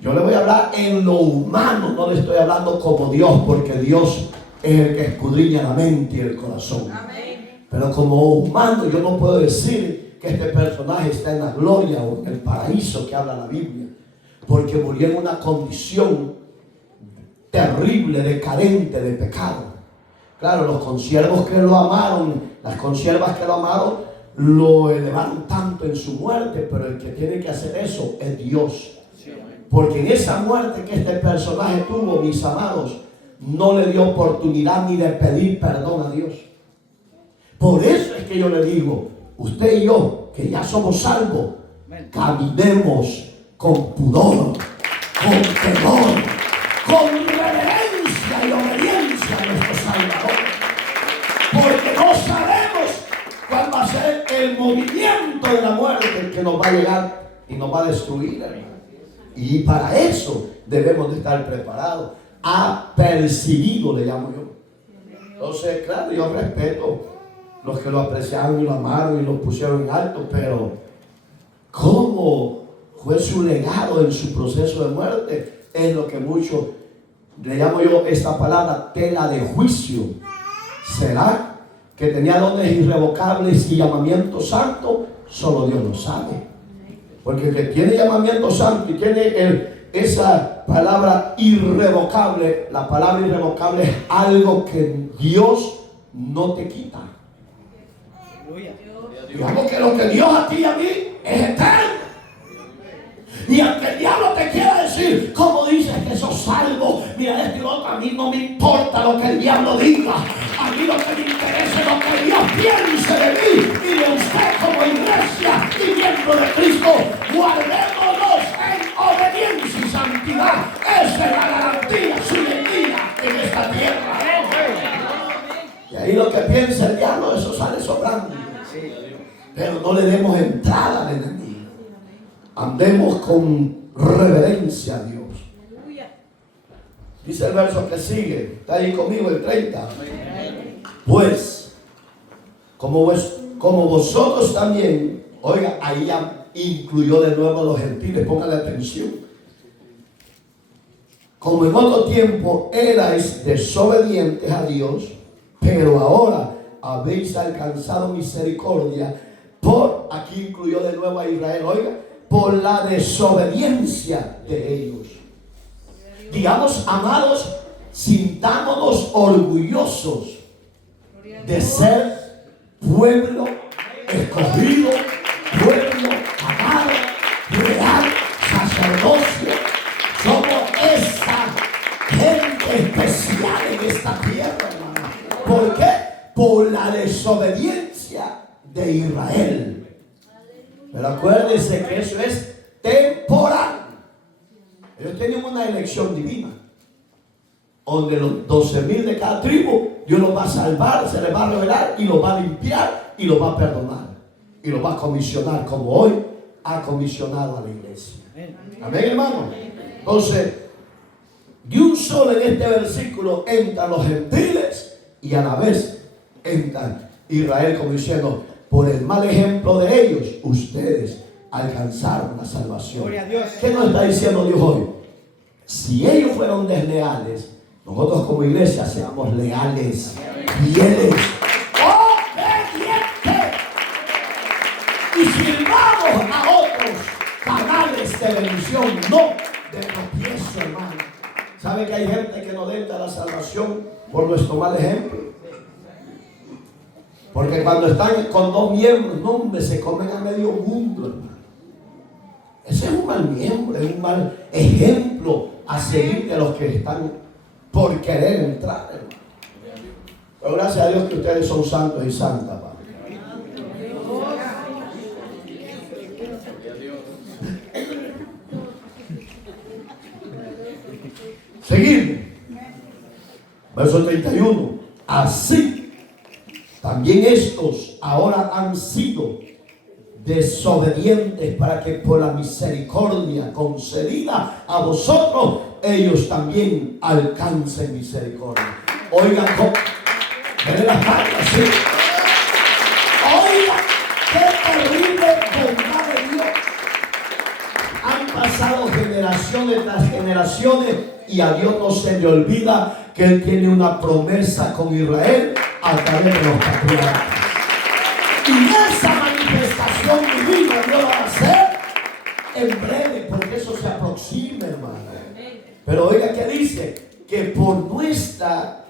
yo le voy a hablar en lo humano, no le estoy hablando como Dios, porque Dios es el que escudriña la mente y el corazón. Amén. Pero como humano, yo no puedo decir que este personaje está en la gloria o en el paraíso que habla la Biblia, porque murió en una condición terrible, decadente, de pecado. Claro, los consiervos que lo amaron, las consiervas que lo amaron, lo elevaron tanto en su muerte, pero el que tiene que hacer eso es Dios. Porque en esa muerte que este personaje tuvo, mis amados, no le dio oportunidad ni de pedir perdón a Dios. Por eso es que yo le digo, usted y yo, que ya somos salvos, caminemos con pudor, con temor, con reverencia y obediencia a nuestro Salvador. Porque no sabemos cuál va a ser el movimiento de la muerte que nos va a llegar y nos va a destruir, hermano. Y para eso debemos de estar preparados. Apercibido le llamo yo. Entonces, claro, yo respeto los que lo apreciaron y lo amaron y lo pusieron en alto, pero ¿cómo fue su legado en su proceso de muerte? Es lo que muchos le llamo yo esta palabra tela de juicio. ¿Será que tenía dones irrevocables y llamamiento santo? Solo Dios lo sabe. Porque el que tiene llamamiento santo y tiene esa palabra irrevocable, la palabra irrevocable es algo que Dios no te quita. Digamos que lo que Dios a ti y a mí es eterno. Y aunque el diablo te quiera decir, ¿cómo dices que sos salvo? Mira, esto y lo otro, a mí no me importa lo que el diablo diga. A mí lo que me interesa es lo que Dios piense de mí y de usted como iglesia y miembro de Cristo. Guardémonos en obediencia y santidad. Esa es la garantía suya en esta tierra. Y ahí lo que piensa el diablo, eso sale sobrando. Pero no le demos entrada al enemigo. Andemos con reverencia a Dios. Dice el verso que sigue. Está ahí conmigo el 30. Pues, como vosotros también, oiga, ahí ya incluyó de nuevo a los gentiles. Pónganle atención. Como en otro tiempo erais desobedientes a Dios, pero ahora habéis alcanzado misericordia por, aquí incluyó de nuevo a Israel, oiga, por la desobediencia de ellos. Digamos, amados, sintámonos orgullosos de ser pueblo escogido, pueblo amado, real, sacerdocio. Somos esa gente especial en esta tierra, hermano. ¿Por qué? Por la desobediencia de Israel. Pero acuérdense que eso es temporal. Ellos Entonces tienen una elección divina, donde los 12,000 de cada tribu, Dios los va a salvar, se les va a revelar y los va a limpiar y los va a perdonar. Y los va a comisionar como hoy ha comisionado a la iglesia. Amén, hermano. Entonces, de un solo en este versículo entran los gentiles y a la vez entran Israel, como diciendo, por el mal ejemplo de ellos, ustedes alcanzaron la salvación. ¿Qué nos está diciendo Dios hoy? Si ellos fueron desleales, nosotros como iglesia seamos leales, fieles, obedientes, y sirvamos a otros canales de bendición, no de tropiezo, hermano. ¿Sabe que hay gente que no entra a la salvación por nuestro mal ejemplo? Porque cuando están con dos miembros, no, hombre, se comen a medio mundo, hermano. Ese es un mal miembro, es un mal ejemplo a seguir de los que están por querer entrar, hermano. Pero gracias a Dios que ustedes son santos y santas, Padre. Seguimos. Verso 31. Así también estos ahora han sido desobedientes para que por la misericordia concedida a vosotros, ellos también alcancen misericordia. Oigan, denle las manos, ¿sí? Oigan, qué terrible bondad de Dios. Han pasado generaciones tras generaciones y a Dios no se le olvida que Él tiene una promesa con Israel a través de los patriarcas. Y esa manifestación divina Dios la va a hacer en breve, porque eso se aproxima, hermano. Pero oiga que dice que por nuestra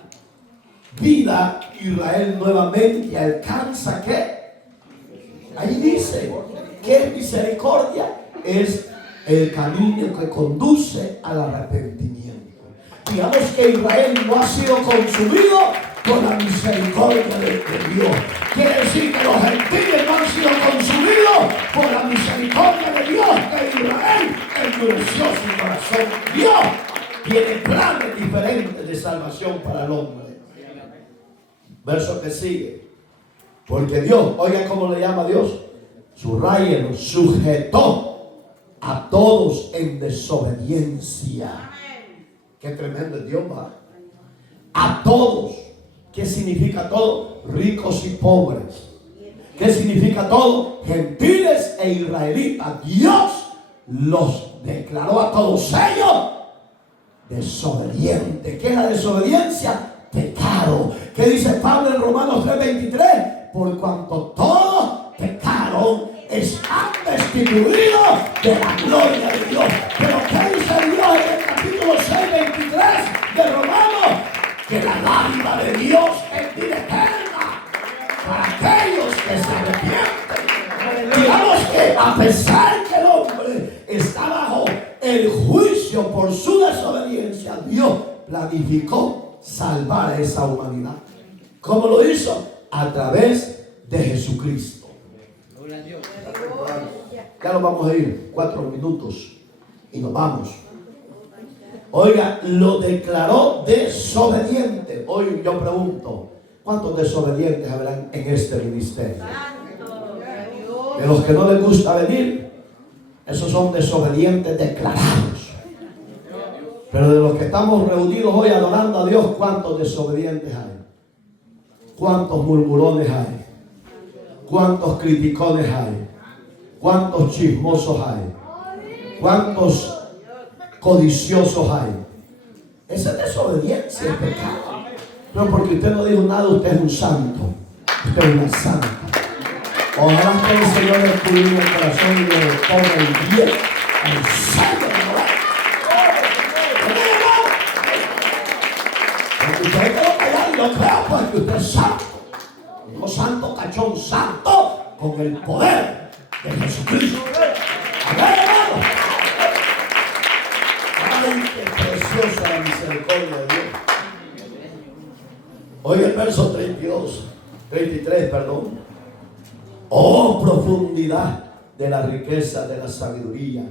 vida Israel nuevamente alcanza ¿qué? Ahí dice que es misericordia, es el camino que conduce al arrepentimiento. Digamos que Israel no ha sido consumido por la misericordia de Dios. Quiere decir que los gentiles no han sido consumidos por la misericordia de Dios, que Israel endureció su corazón. Dios tiene planes diferentes de salvación para el hombre. Verso que sigue. Porque Dios, oigan cómo le llama a Dios, subrayenlo, sujetó a todos en desobediencia. Qué tremendo es Dios, ¿va? A todos. ¿Qué significa todo? Ricos y pobres. ¿Qué significa todo? Gentiles e israelitas. Dios los declaró a todos ellos desobedientes. ¿Qué es la desobediencia? Pecado. ¿Qué dice Pablo en Romanos 3:23? Por cuanto todos pecaron, están destituidos de la gloria de Dios. Pero ¿qué dice Dios en el capítulo 6:23 de Romanos? Que la dádiva de Dios es vida eterna para aquellos que se arrepienten. Digamos que a pesar que el hombre está bajo el juicio por su desobediencia, Dios planificó salvar a esa humanidad. ¿Cómo lo hizo? A través de Jesucristo. Ya nos vamos a ir 4 minutos y nos vamos. Oiga, lo declaró desobediente. Hoy yo pregunto, ¿cuántos desobedientes habrán en este ministerio? De los que no les gusta venir, esos son desobedientes declarados. Pero de los que estamos reunidos hoy adorando a Dios, ¿cuántos desobedientes hay? ¿Cuántos murmurones hay? ¿Cuántos criticones hay? ¿Cuántos chismosos hay? ¿Cuántos codiciosos hay? Esa es desobediencia, es pecado. No, porque usted no dijo nada, usted es un santo. Usted es una santa. Ojalá que el Señor le escudriñe el corazón y le ponga el bien al santo. Porque usted quedó callado y lo creo porque usted es santo. No santo cachón, santo con el poder de Jesucristo. Amén, hermano. Ay, qué preciosa la misericordia de Dios. Oiga el verso 33, perdón. Oh, profundidad de la riqueza de la sabiduría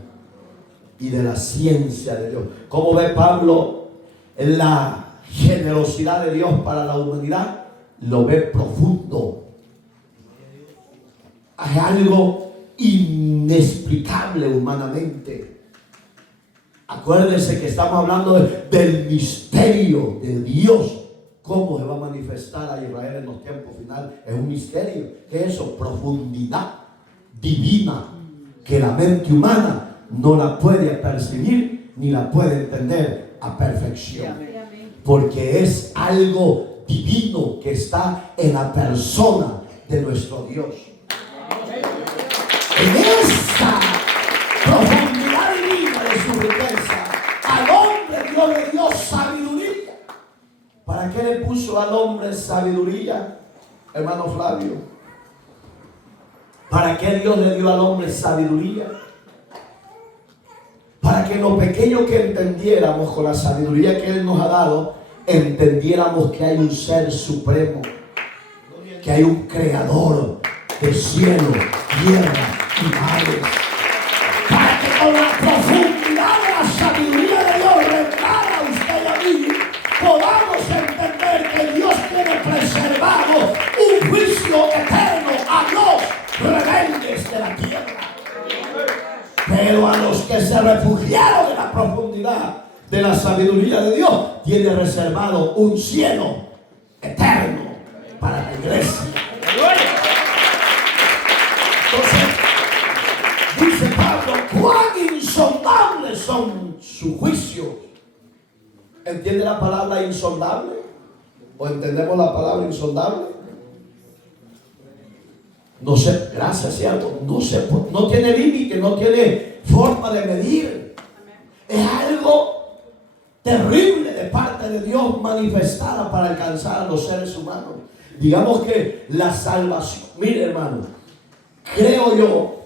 y de la ciencia de Dios. ¿Cómo ve Pablo la generosidad de Dios para la humanidad? Lo ve profundo. Hay algo inexplicable humanamente. Acuérdense que estamos hablando del misterio de Dios. ¿Cómo se va a manifestar a Israel en los tiempos finales? Es un misterio. ¿Qué es eso? Profundidad divina que la mente humana no la puede percibir ni la puede entender a perfección. Porque es algo divino que está en la persona de nuestro Dios. En esa profundidad divina de su riqueza, al hombre Dios le dio sabiduría. ¿Para qué le puso al hombre sabiduría, hermano Flavio? ¿Para qué Dios le dio al hombre sabiduría? Para que lo pequeño que entendiéramos con la sabiduría que Él nos ha dado, entendiéramos que hay un ser supremo, que hay un creador de cielo, tierra y mares. Para que con la profundidad de la sabiduría de Dios revelada a usted y a mí, podamos entender que Dios tiene preservado un juicio eterno a los rebeldes de la tierra. Pero a los que se refugiaron en la profundidad de la sabiduría de Dios, tiene reservado un cielo eterno para la iglesia. Entonces, dice Pablo, cuán insondables son sus juicios. ¿Entiende la palabra insondable? ¿O entendemos la palabra insondable? No sé, gracias a algo, no tiene límite, no tiene forma de medir. Es algo terrible de parte de Dios manifestada para alcanzar a los seres humanos. Digamos que la salvación, mire hermano, creo yo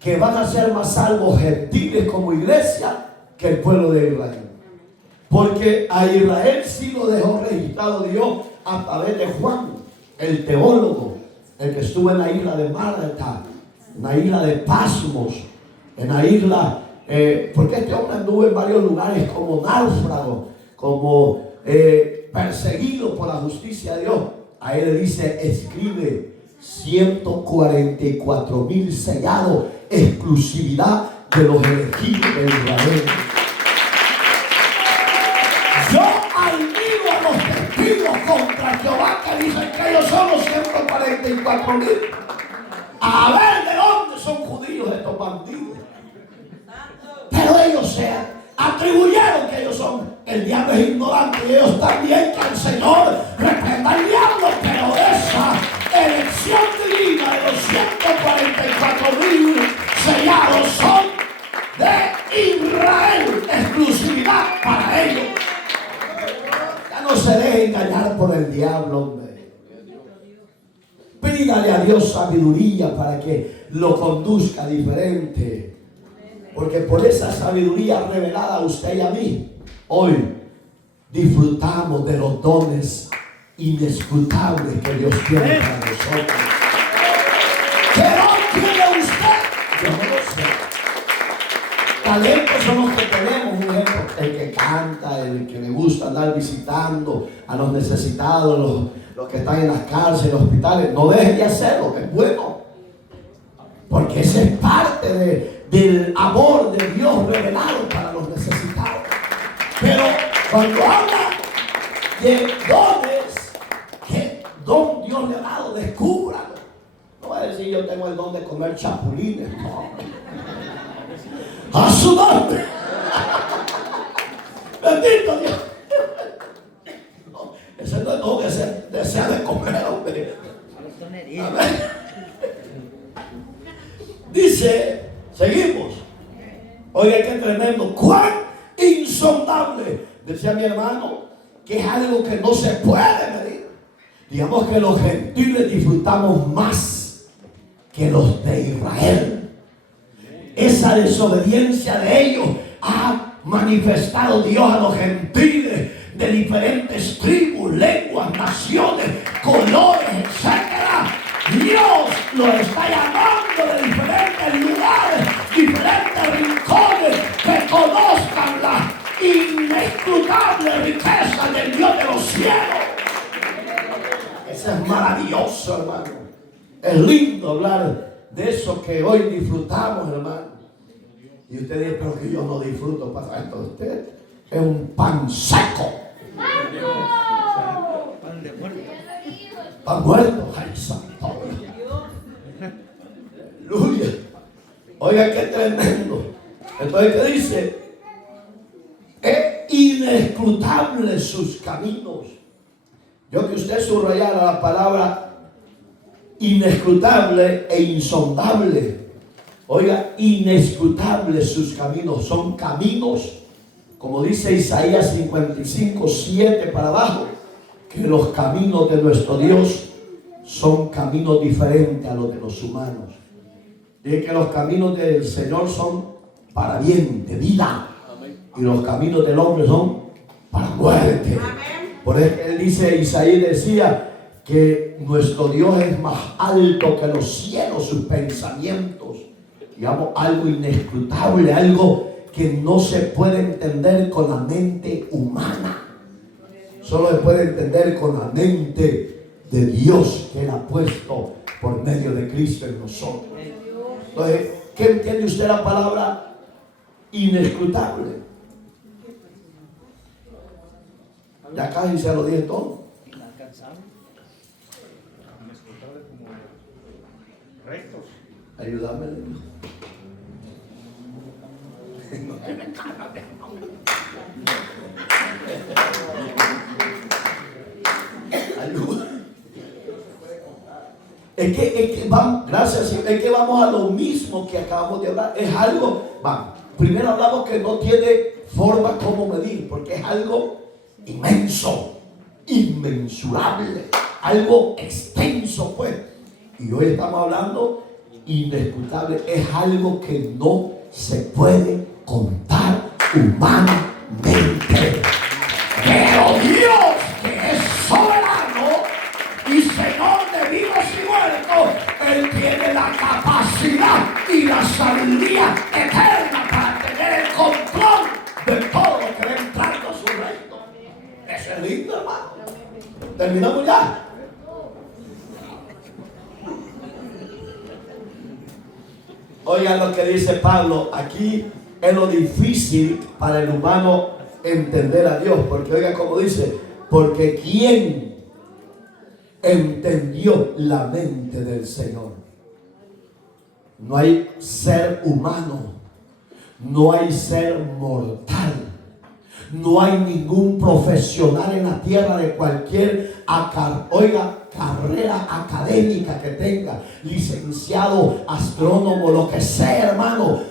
que van a ser más salvos gentiles como iglesia que el pueblo de Israel. Porque a Israel sí lo dejó registrado Dios a través de Juan, el teólogo, el que estuvo en la isla de Malta, en la isla de Pasmos, en la isla, porque este hombre anduvo en varios lugares como náufrago, como perseguido por la justicia de Dios. A él le dice, escribe 144,000 sellados, exclusividad de los elegidos de Israel. Yo admiro a los testigos contra Jehová que dicen que ellos son los 144,000. A ver de dónde son judíos estos bandidos. Pero ellos se atribuyeron que ellos son. El diablo es ignorante y ellos también, que el Señor reprenda al diablo. Pero esa elección divina de los 144,000 sellados son de Israel, exclusividad para ellos. No se deje engañar por el diablo, hombre. Pídale a Dios sabiduría para que lo conduzca diferente. Porque por esa sabiduría revelada a usted y a mí, hoy disfrutamos de los dones inescrutables que Dios tiene para nosotros. ¿Qué don tiene usted? Yo no lo sé. Talentos son los que tenemos, un ejemplo, el que canta, el que le gusta andar visitando a los necesitados, los que están en las cárceles, los hospitales. No dejen de hacerlo, es bueno, porque ese es parte del amor de Dios revelado para los necesitados. Pero cuando habla de dones, ¿qué don Dios le ha dado? Descúbralo. No va a decir yo tengo el don de comer chapulines, no. A su nombre. Bendito Dios. No, ese no es don que se desea de comer, hombre. Amén. Dice, seguimos. Oiga, qué tremendo. Cuán insondable, decía mi hermano, que es algo que no se puede medir. Digamos que los gentiles disfrutamos más que los de Israel. Esa desobediencia de ellos ha manifestado Dios a los gentiles de diferentes tribus, lenguas, naciones, colores, etc. Dios los está llamando de diferentes lugares, diferentes rincones, inescrutable riqueza del Dios de los cielos. Eso es maravilloso, hermano. Es lindo hablar de eso que hoy disfrutamos, hermano. Y usted dice, pero que yo no disfruto. Para esto usted es un pan seco. Pan muerto. Ay, santo. Aleluya. Oiga, qué tremendo. Entonces, ¿qué dice? Es inescrutable sus caminos. Yo que usted subrayara la palabra inescrutable e insondable. Oiga, inescrutables sus caminos. Son caminos, como dice Isaías 55:7 para abajo, que los caminos de nuestro Dios son caminos diferentes a los de los humanos. Dice que los caminos del Señor son para bien, de vida. Y los caminos del hombre son para muerte. Por eso él dice, Isaías decía, que nuestro Dios es más alto que los cielos, sus pensamientos. Digamos, algo inescrutable, algo que no se puede entender con la mente humana. Solo se puede entender con la mente de Dios que Él ha puesto por medio de Cristo en nosotros. Entonces, ¿qué entiende usted la palabra inescrutable? Ya casi se lo dije todo. Rectos. Ayúdame. Ayuda. Es que vamos, gracias, es que vamos a lo mismo que acabamos de hablar. Es algo, primero hablamos que no tiene forma como medir, porque es algo inmenso, inmensurable, algo extenso, pues. Y hoy estamos hablando inescrutable, es algo que no se puede contar humanamente. Pero Dios, que es soberano y Señor de vivos y muertos, Él tiene la capacidad y la sabiduría eterna para tener el control de todo lo que va entrando a su reino. Eso es lindo, hermano. Terminamos ya. Oigan lo que dice Pablo. Aquí es lo difícil para el humano entender a Dios. Porque oiga como dice, porque ¿quién entendió la mente del Señor? No hay ser humano, no hay ser mortal, no hay ningún profesional en la tierra de cualquier carrera académica que tenga, licenciado, astrónomo, lo que sea, hermano.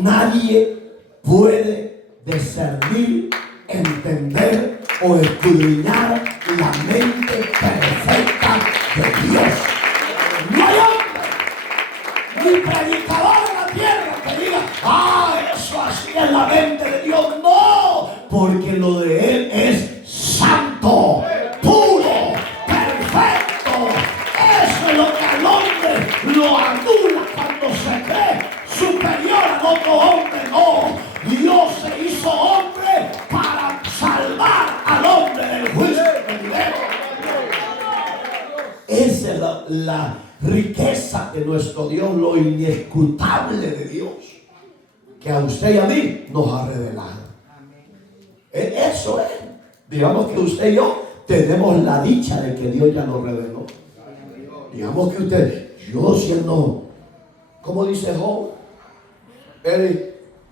Nadie puede discernir, entender o escudriñar la mente perfecta de Dios. No hay hombre ni predicador en la tierra que diga, eso así es la mente de Dios. No, porque lo de Él es santo, puro, perfecto. Eso es lo que al hombre lo anula cuando se cree superior al otro hombre. No, Dios se hizo hombre para salvar al hombre del juicio venidero. Esa es la riqueza de nuestro Dios, lo inescrutable de Dios, que a usted y a mí nos ha revelado. Eso es. Digamos que usted y yo tenemos la dicha de que Dios ya nos reveló. Digamos que usted, yo siendo, ¿cómo dice Job?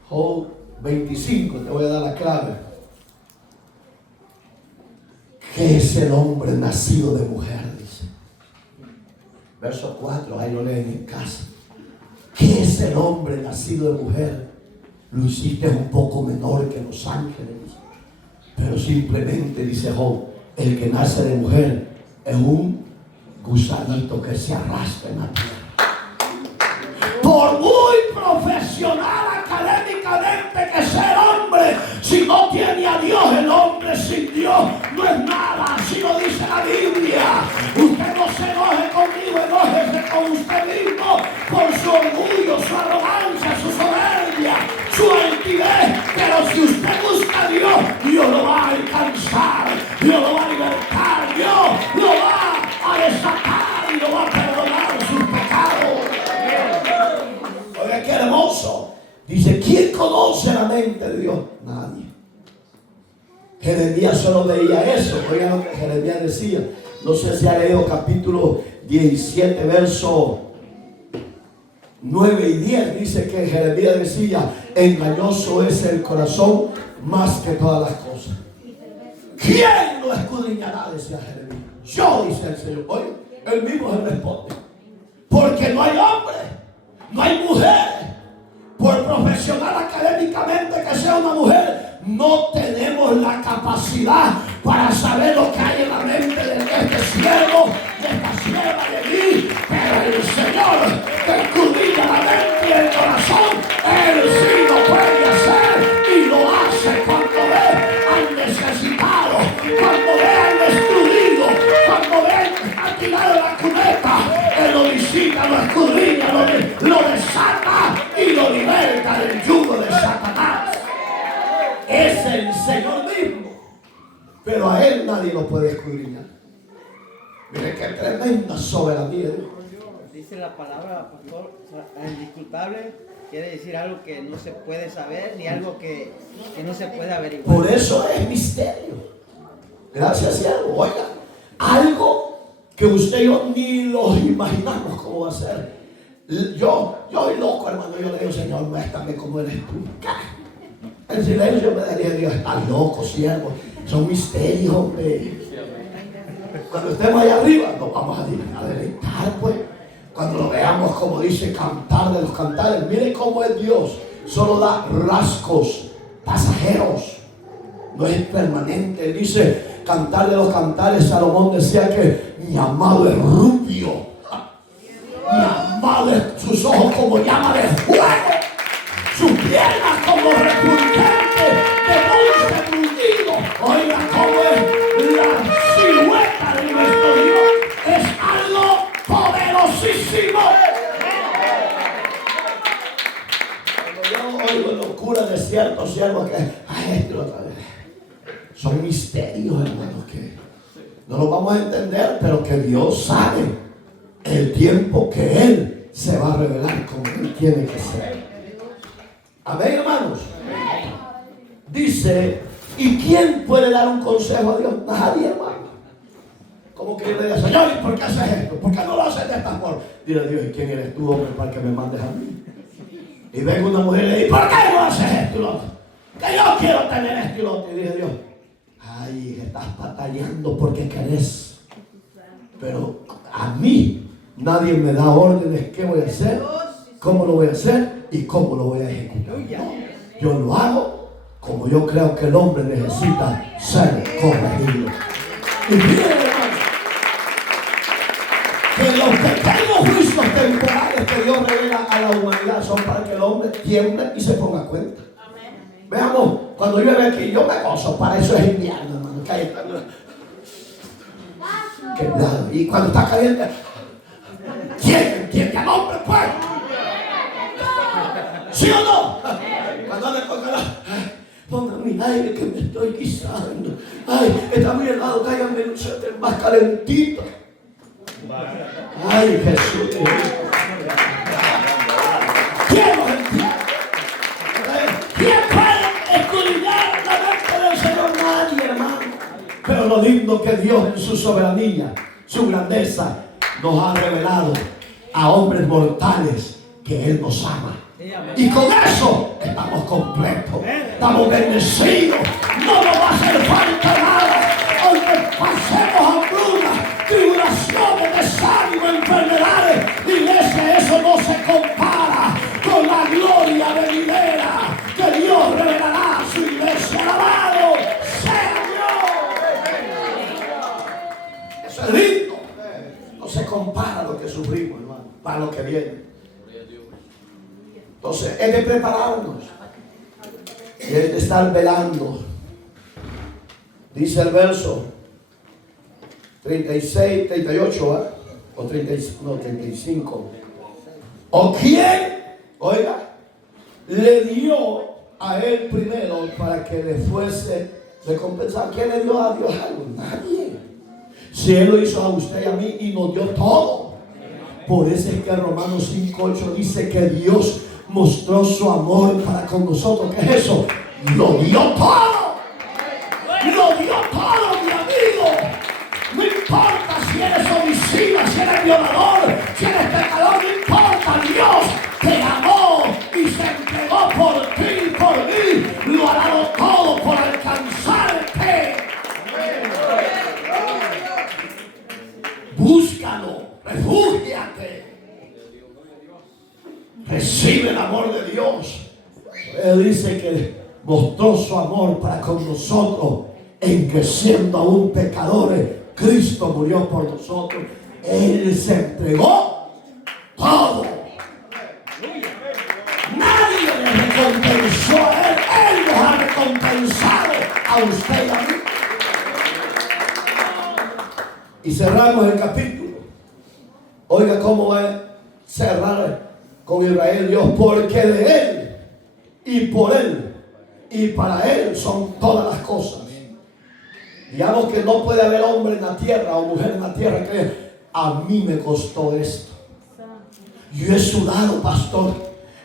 Job 25, te voy a dar la clave. ¿Qué es el hombre nacido de mujer? Dice. Verso 4, ahí lo leen en casa. ¿Qué es el hombre nacido de mujer? Lo hiciste un poco menor que los ángeles. Pero simplemente, dice Job, el que nace de mujer es un gusanito que se arrastra en la tierra. Por muy profesional académicamente que sea el hombre, si no tiene a Dios, el hombre sin Dios no es nada. Así lo dice la Biblia. Usted no se enoje conmigo, enójese con usted mismo por su orgullo, su arrogancia, su soberbia, su altivez. Pero si usted busca a Dios, Dios lo va a alcanzar, Dios lo va a libertar, Dios lo va a desatar y lo va a perdonar sus pecados. Oiga, qué hermoso. Dice, ¿quién conoce la mente de Dios? Nadie. Jeremías solo veía eso. Oigan lo que Jeremías decía. No sé si ha leído capítulo 17, verso 9 y 10. Dice que Jeremías decía, engañoso es el corazón más que todas las cosas. ¿Quién lo escudriñará? Decía Jeremías. Yo, dice el Señor. Oye, él mismo se responde. Porque no hay hombre, no hay mujer, por profesional académicamente que sea una mujer, no tenemos la capacidad para saber lo que hay en la mente de este siervo, de esta sierva, de mí. Pero el Señor que escudriña la mente y el corazón, Él sí lo puede hacer y lo hace cuando ve al necesitado, cuando ve al destruido, cuando ve al tirado de la cuneta. Él lo visita, lo escudriña, lo desata y lo liberta del yugo de Satanás. Es el Señor mismo, pero a Él nadie lo puede escudriñar. Mire qué tremenda soberanía de Dios. Dice la palabra, pastor, indisculpable quiere decir algo que no se puede saber ni algo que no se puede averiguar. Por eso es misterio. Gracias, siervo. Oiga, algo que usted y yo ni lo imaginamos cómo va a ser. Yo soy loco, hermano. Yo le digo, Señor, muéstrame cómo eres tú. En silencio me diría, Dios, estás loco, siervo. Son misterios, hombre. Cuando estemos allá arriba, nos vamos a deleitar, pues. Cuando lo veamos, como dice, cantar de los cantares. Mire cómo es Dios. Solo da rasgos pasajeros. No es permanente. Él dice, cantar de los cantares. Salomón decía que mi amado es rubio. Mi amado es sus ojos como llama de fuego. Sus piernas como repugnantes de dulce bruñido. Oiga cómo es la silueta de nuestro Dios. Es algo poderosísimo. Cuando yo oigo locura de ciertos siervos que son misterios, hermanos, que no los vamos a entender, pero que Dios sabe el tiempo que Él se va a revelar como Él tiene que ser. Amén, hermanos. Dice, ¿y quién puede dar un consejo a Dios? Nadie, hermano. Como que yo le diga, Señor, ¿y por qué haces esto? ¿Por qué no lo haces de esta forma? Dile a Dios, ¿y quién eres tú, hombre, para que me mandes a mí? Y venga una mujer y le dice, ¿por qué no haces esto y lo otro? Que yo quiero tener esto y lo otro. Y dije, Dios, ay, estás batallando porque querés. Pero a mí nadie me da órdenes qué voy a hacer, cómo lo voy a hacer y cómo lo voy a ejecutar. No, yo lo hago como yo creo que el hombre necesita ser corregido. Y miren, hermano, que los pequeños juicios temporales que Dios revela a la humanidad son para que el hombre tiemble y se ponga cuenta. Veamos, cuando llueve aquí, yo me gozo, para eso es invierno, hermano. Y cuando está caliente, ¿quién entiende al hombre, pues? ¿Sí o no? Cuando le ponga ponga mi aire que me estoy guisando. Ay, está muy helado, cállame un suéter más calentito. Ay, Jesús. ¿Quién lo entiende? ¿Quién puede escudriñar la mente del Señor? Nadie, hermano. Pero lo lindo que Dios en su soberanía, su grandeza, nos ha revelado a hombres mortales que Él nos ama. Y con eso estamos completos, estamos bendecidos, no nos va a hacer falta nada, aunque pasemos hambruna, tribulaciones, desánimo, enfermedades. Iglesia, eso no se compara con la gloria venidera que Dios revelará a su iglesia. Alabado sea Dios. Eso es lindo, no se compara a lo que sufrimos, hermano, para lo que viene. Entonces, es de prepararnos y es de estar velando. Dice el verso 36, 38, o 35. ¿O quién, oiga, le dio a él primero para que le fuese Recompensar. ¿Quién le dio a Dios algo? Nadie. Si Él lo hizo a usted y a mí y nos dio todo. Por eso es que Romanos 5:8 dice que Dios mostró su amor para con nosotros. ¿Qué es eso? Lo dio todo. Lo dio todo, mi amigo. No importa si eres homicida, si eres violador, si eres pecador, no importa. Dios te amó y se entregó por ti y por mí. Lo ha dado todo por alcanzarte. Búscalo, refúgiate. Recibe el amor de Dios. Él dice que mostró su amor para con nosotros en que siendo aún pecadores, Cristo murió por nosotros. Él se entregó todo. Nadie le recompensó a Él. Él nos ha recompensado a usted y a mí. Y cerramos el capítulo. Oiga cómo va a cerrar con Israel Dios. Porque de Él y por Él y para Él son todas las cosas. Digamos que no puede haber hombre en la tierra o mujer en la tierra que a mí me costó esto. Yo he sudado, pastor.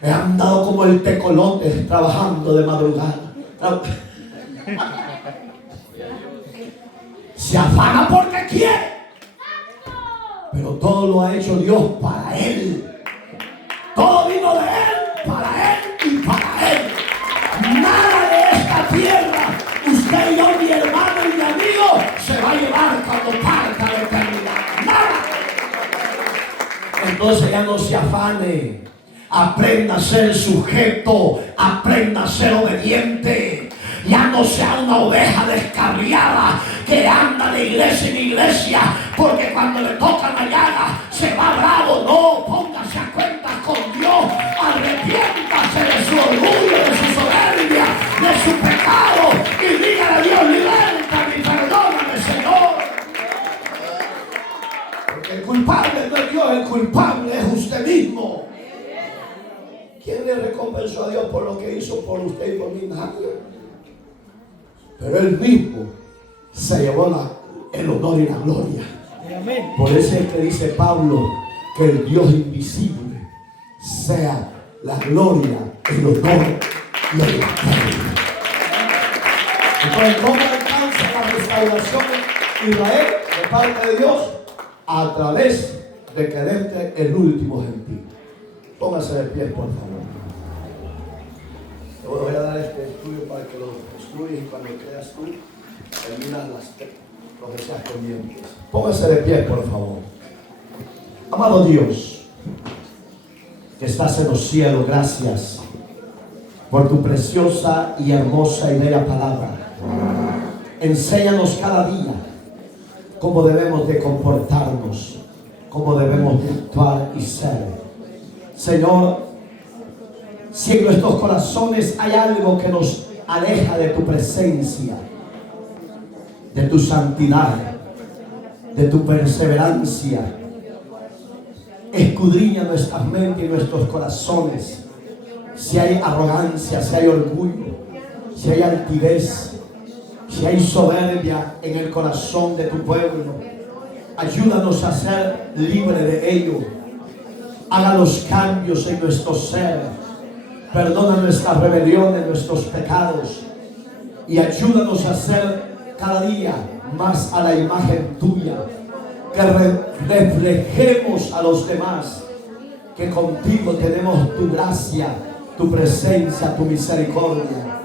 He andado como el tecolote trabajando de madrugada. Se afana porque quiere. Pero todo lo ha hecho Dios para Él. Todo vino de Él, para Él y para Él. Nada de esta tierra, usted y yo, mi hermano y mi amigo, se va a llevar cuando parta la eternidad. Nada. Entonces ya no se afane. Aprenda a ser sujeto. Aprenda a ser obediente. Ya no sea una oveja descarriada que anda de iglesia en iglesia porque cuando le toca la llaga se va bravo. No, póngase a cuentas con Dios. Arrepiéntase de su orgullo, de su soberbia, de su pecado y dígale a Dios: libertame y perdóname, Señor. Porque el culpable no es Dios, el culpable es usted mismo. ¿Quién le recompensó a Dios por lo que hizo por usted y por mí? Nadie. Pero Él mismo se llevó el honor y la gloria. Amén. Por eso es que dice Pablo que el Dios invisible sea la gloria, el honor y el gloria. Entonces, ¿cómo alcanza la restauración Israel de parte de Dios? A través de que entre el último gentil. Póngase de pie, por favor. Te voy a dar este estudio para que lo estudies y cuando creas tú, terminas lo que seas pendientes. Póngase de pie, por favor. Amado Dios, que estás en los cielos, gracias por tu preciosa y hermosa y bella palabra. Enséñanos cada día cómo debemos de comportarnos, cómo debemos de actuar y ser. Señor, si en nuestros corazones hay algo que nos aleja de tu presencia, de tu santidad, de tu perseverancia, escudriña nuestras mentes y nuestros corazones. Si hay arrogancia, si hay orgullo, si hay altivez, si hay soberbia en el corazón de tu pueblo, ayúdanos a ser libres de ello. Haga los cambios en nuestro ser. Perdona nuestras rebeliones, nuestros pecados. Y ayúdanos a ser cada día más a la imagen tuya. Que reflejemos a los demás que contigo tenemos tu gracia, tu presencia, tu misericordia.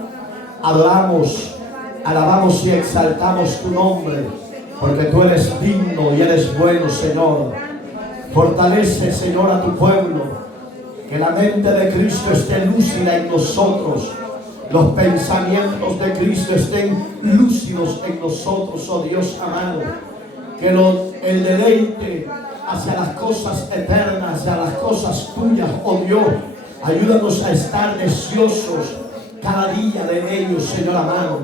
Adoramos, alabamos y exaltamos tu nombre, porque tú eres digno y eres bueno, Señor. Fortalece, Señor, a tu pueblo, que la mente de Cristo esté lúcida en nosotros, los pensamientos de Cristo estén lúcidos en nosotros, oh Dios amado, que el deleite hacia las cosas eternas, hacia las cosas tuyas, oh Dios, ayúdanos a estar deseosos cada día de ellos, Señor amado.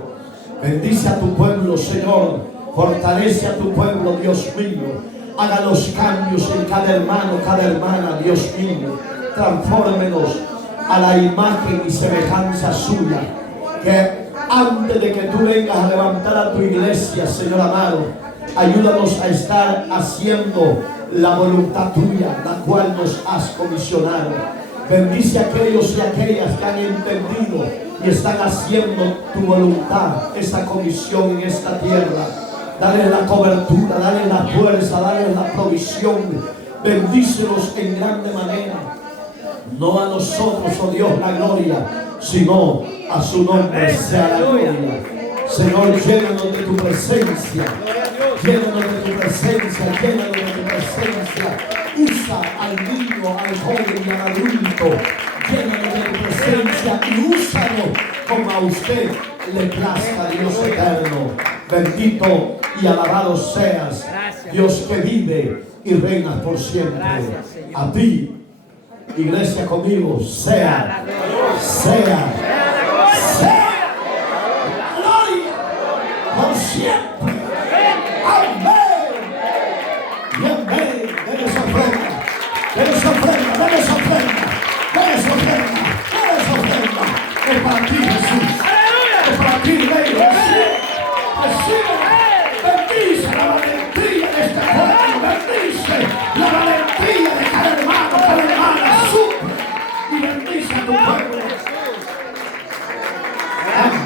Bendice a tu pueblo, Señor, fortalece a tu pueblo, Dios mío. Haga los cambios en cada hermano, cada hermana, Dios mío. Transfórmenos a la imagen y semejanza suya. Que Antes de que tú vengas a levantar a tu iglesia, Señor amado, ayúdanos a estar haciendo la voluntad tuya, la cual nos has comisionado. Bendice a aquellos y aquellas que han entendido y están haciendo tu voluntad, esa comisión en esta tierra. Dale la cobertura, dale la fuerza, dale la provisión. Bendícelos en grande manera. No a nosotros, oh Dios, la gloria, sino a su nombre sea la gloria. Señor, llénanos de tu presencia. Llénanos de tu presencia, llénanos de tu presencia. Usa al niño, al joven y al adulto. Llénanos de tu presencia y úsalo como a usted le plazca, Dios eterno. Bendito y alabado seas, Dios que vive y reina por siempre. A ti, iglesia conmigo, sea gloria por siempre. Amén. Y amén. Dele ofrenda. Dele ofrenda. Dele ofrenda. Dele ofrenda. Dele ofrenda. Es para ti, Jesús. Es para ti,